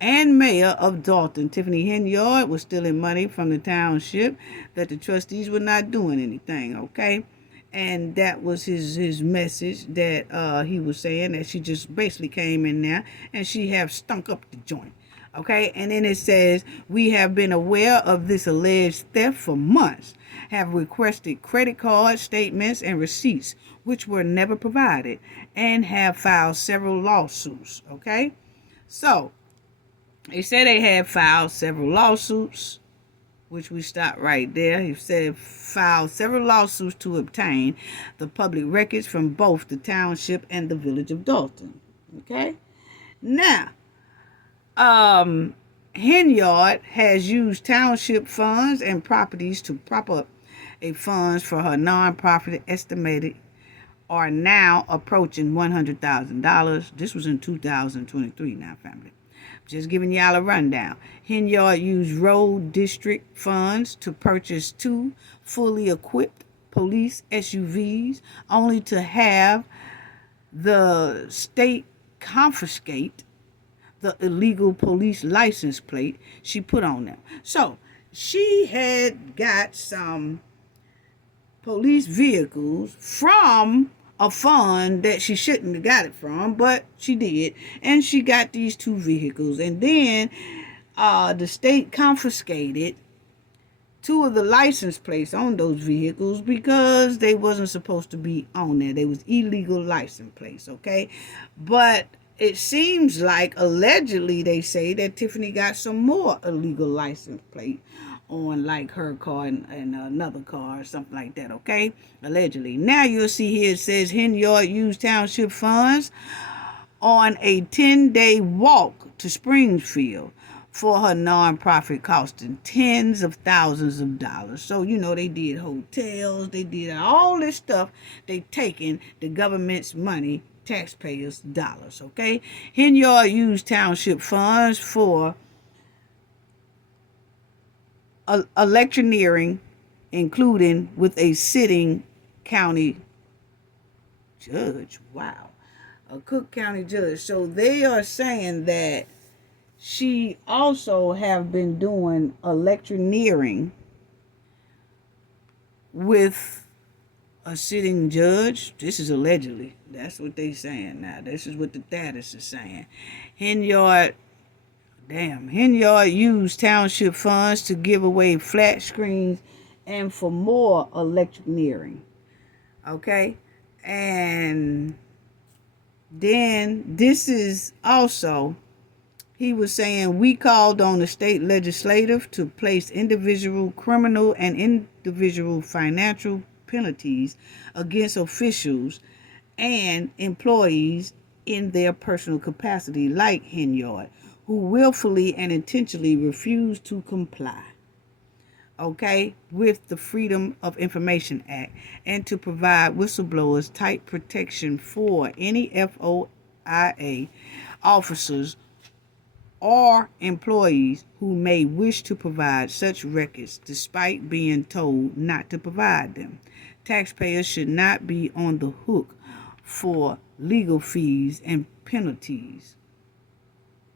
and mayor of Dalton, Tiffany Henyard, was stealing money from the township, that the trustees were not doing anything, okay? And that was his message, that he was saying that she just basically came in there and she have stunk up the joint. Okay, and then it says, we have been aware of this alleged theft for months, have requested credit card statements and receipts, which were never provided, and have filed several lawsuits. Okay, so they said they had filed several lawsuits, which we stopped right there. He said filed several lawsuits to obtain the public records from both the township and the village of Dalton. Okay, now, Henyard has used township funds and properties to prop up a funds for her nonprofit, estimated are now approaching $100,000. This was in 2023 now, family. Just giving y'all a rundown. Henyard used road district funds to purchase 2 fully equipped police SUVs, only to have the state confiscate the illegal police license plate she put on them. So she had got some police vehicles from a fund that she shouldn't have got it from, but she did, and she got these 2 vehicles, and then the state confiscated 2 of the license plates on those vehicles because they wasn't supposed to be on there. They was illegal license plates, okay? But it seems like, allegedly, they say that Tiffany got some more illegal license plate on, like her car and another car or something like that, okay? Allegedly. Now you'll see here it says Henyard used township funds on a 10-day walk to Springfield for her nonprofit, costing tens of thousands of dollars. So, you know, they did hotels, they did all this stuff. They taking the government's money, taxpayers' dollars, okay? Henyard used township funds for electioneering, including with a sitting county judge. Wow. A Cook County judge. So they are saying that she also have been doing electioneering with a sitting judge. This is allegedly. That's what they saying now. This is what the Thaddeus is saying. Henyard used township funds to give away flat screens and for more electioneering. Okay? And then this is also, he was saying, we called on the state legislative to place individual criminal and individual financial penalties against officials and employees in their personal capacity, like Henyard, who willfully and intentionally refuse to comply, okay, with the Freedom of Information Act, and to provide whistleblowers tight protection for any FOIA officers or employees who may wish to provide such records despite being told not to provide them. Taxpayers should not be on the hook for legal fees and penalties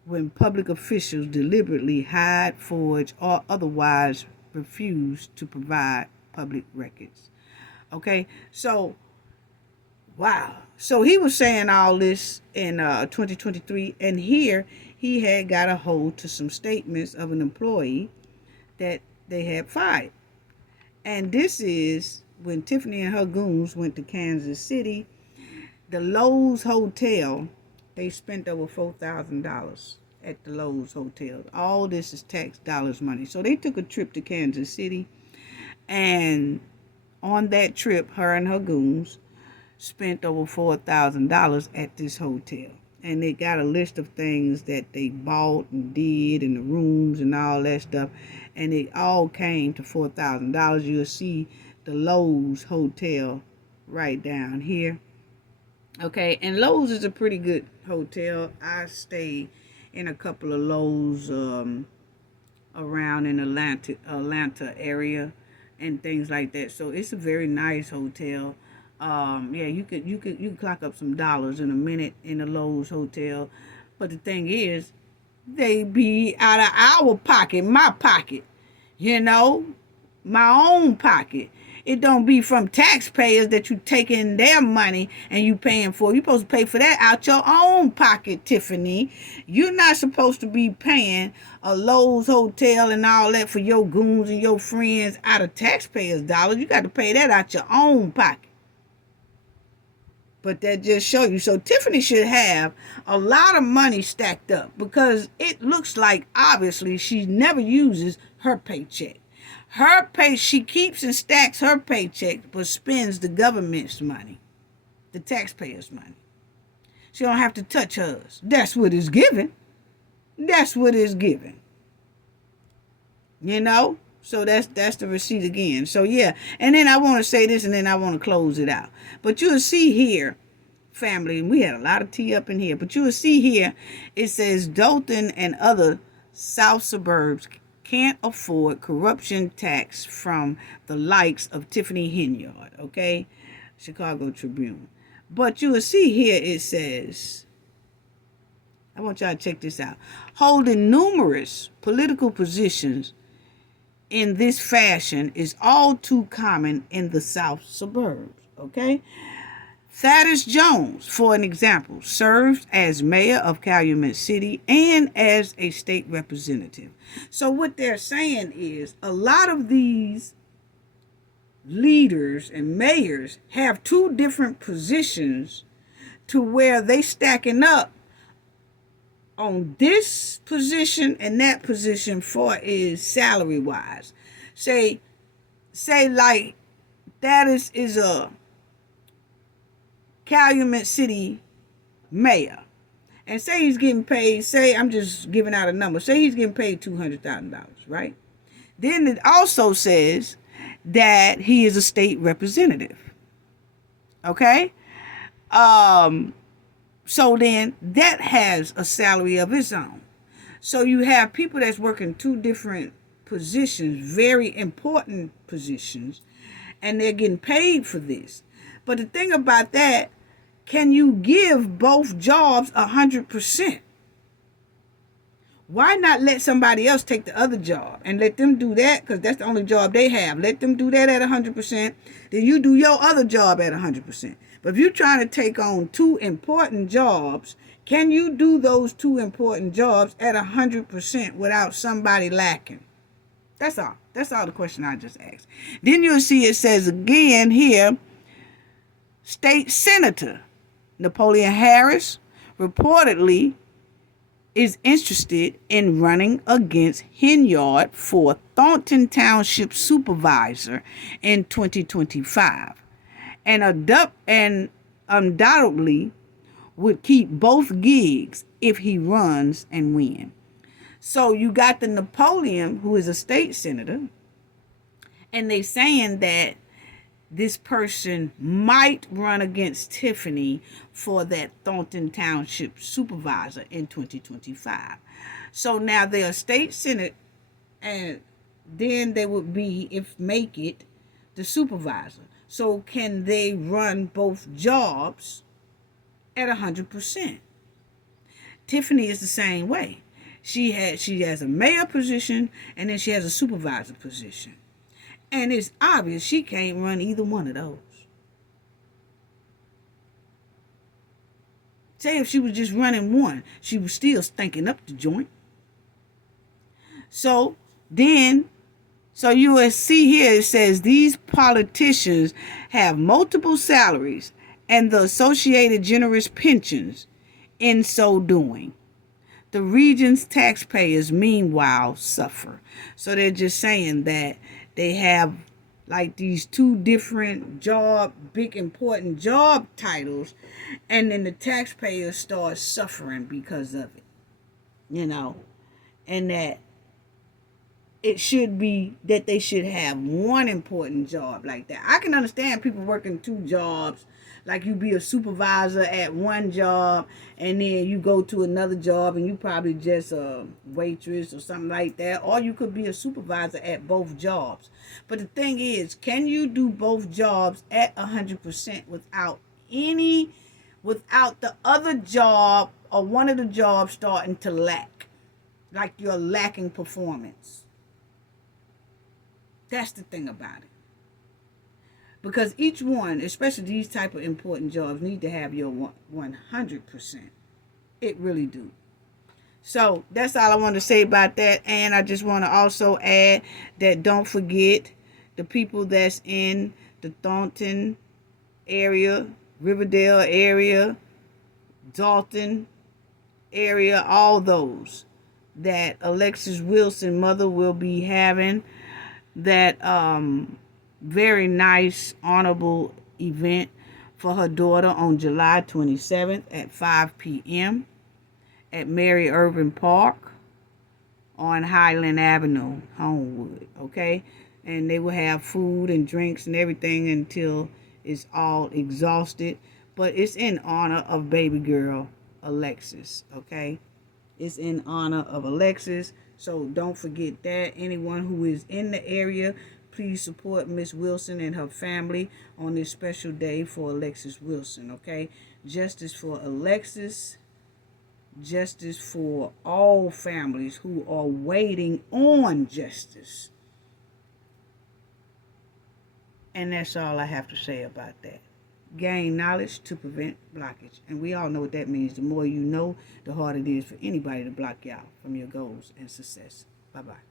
when public officials deliberately hide, forge, or otherwise refuse to provide public records. Okay, so wow. So he was saying all this in 2023, and here he had got a hold to some statements of an employee that they had fired. And this is when Tiffany and her goons went to Kansas City, the Lowe's Hotel, they spent over $4,000 at the Lowe's Hotel. All this is tax dollars money. So they took a trip to Kansas City, and on that trip, her and her goons spent over $4,000 at this hotel. And they got a list of things that they bought and did, and the rooms and all that stuff. And it all came to $4,000. You'll see the Lowe's Hotel right down here. Okay, and Lowe's is a pretty good hotel. I stay in a couple of Lowe's around in Atlanta area and things like that. So it's a very nice hotel. Yeah, you could clock up some dollars in a minute in a Lowe's hotel. But the thing is, they be out of our pocket, my pocket, my own pocket. It don't be from taxpayers that you taking their money and you paying for. You're supposed to pay for that out your own pocket, Tiffany. You're not supposed to be paying a Lowe's hotel and all that for your goons and your friends out of taxpayers' dollars. You got to pay that out your own pocket. But that just show you. So Tiffany should have a lot of money stacked up, because it looks like obviously she never uses her paycheck. She keeps and stacks her paycheck, but spends the government's money, the taxpayers' money. She don't have to touch hers. That's what it's given. That's what it's given. So that's the receipt again. So yeah, and then I want to say this, and then I want to close it out. But you'll see here, family, and we had a lot of tea up in here, but you will see here, it says Thornton and other South suburbs can't afford corruption tax from the likes of Tiffany Henyard, okay? Chicago Tribune. But you will see here, it says, I want y'all to check this out. Holding numerous political positions in this fashion is all too common in the South suburbs, okay? Thaddeus Jones, for an example, serves as mayor of Calumet City and as a state representative. So what they're saying is a lot of these leaders and mayors have two different positions to where they stacking up on this position and that position for is salary wise. Say like Thaddeus is a Calumet City mayor, and say he's getting paid, say I'm just giving out a number, say he's getting paid $200,000, right? Then it also says that he is a state representative, okay? So then that has a salary of its own. So you have people that's working two different positions, very important positions, and they're getting paid for this. But the thing about that, can you give both jobs 100%? Why not let somebody else take the other job and let them do that? Because that's the only job they have. Let them do that at 100%. Then you do your other job at 100%. But if you're trying to take on two important jobs, can you do those two important jobs at 100% without somebody lacking? That's all. That's all the question I just asked. Then you'll see it says again here, State Senator Napoleon Harris reportedly is interested in running against Henyard for Thornton Township supervisor in 2025, and undoubtedly would keep both gigs if he runs and wins. So you got the Napoleon, who is a state senator, and they saying that this person might run against Tiffany for that Thornton Township supervisor in 2025. So now they're a state senate, and then they would be, if make it, the supervisor. So can they run both jobs at 100%? Tiffany is the same way. She has a mayor position, and then she has a supervisor position. And it's obvious she can't run either one of those. Say if she was just running one, she was still stinking up the joint. So then So you will see here it says these politicians have multiple salaries and the associated generous pensions in so doing. The region's taxpayers, meanwhile, suffer. So they're just saying that they have like these two different big important job titles, and then the taxpayers start suffering because of it, and that it should be that they should have one important job like that. I can understand people working two jobs, like you be a supervisor at one job and then you go to another job and you probably just a waitress or something like that, or you could be a supervisor at both jobs. But the thing is, can you do both jobs at 100% without the other job or one of the jobs starting to lack, like you're lacking performance? That's the thing about it. Because each one, especially these type of important jobs, need to have your 100%. It really do. So that's all I want to say about that. And I just want to also add that don't forget the people that's in the Thornton area, Riverdale area, Dalton area, all those that Alexis Wilson mother will be having that very nice honorable event for her daughter on July 27th at 5 p.m. at Mary Irvin Park on Highland Avenue, Homewood, okay? And they will have food and drinks and everything until it's all exhausted. But it's in honor of baby girl Alexis, okay? It's in honor of Alexis. So don't forget that. Anyone who is in the area, please support Miss Wilson and her family on this special day for Alexis Wilson, okay? Justice for Alexis. Justice for all families who are waiting on justice. And that's all I have to say about that. Gain knowledge to prevent blockage. And we all know what that means. The more you know, the harder it is for anybody to block you out from your goals and success. Bye-bye.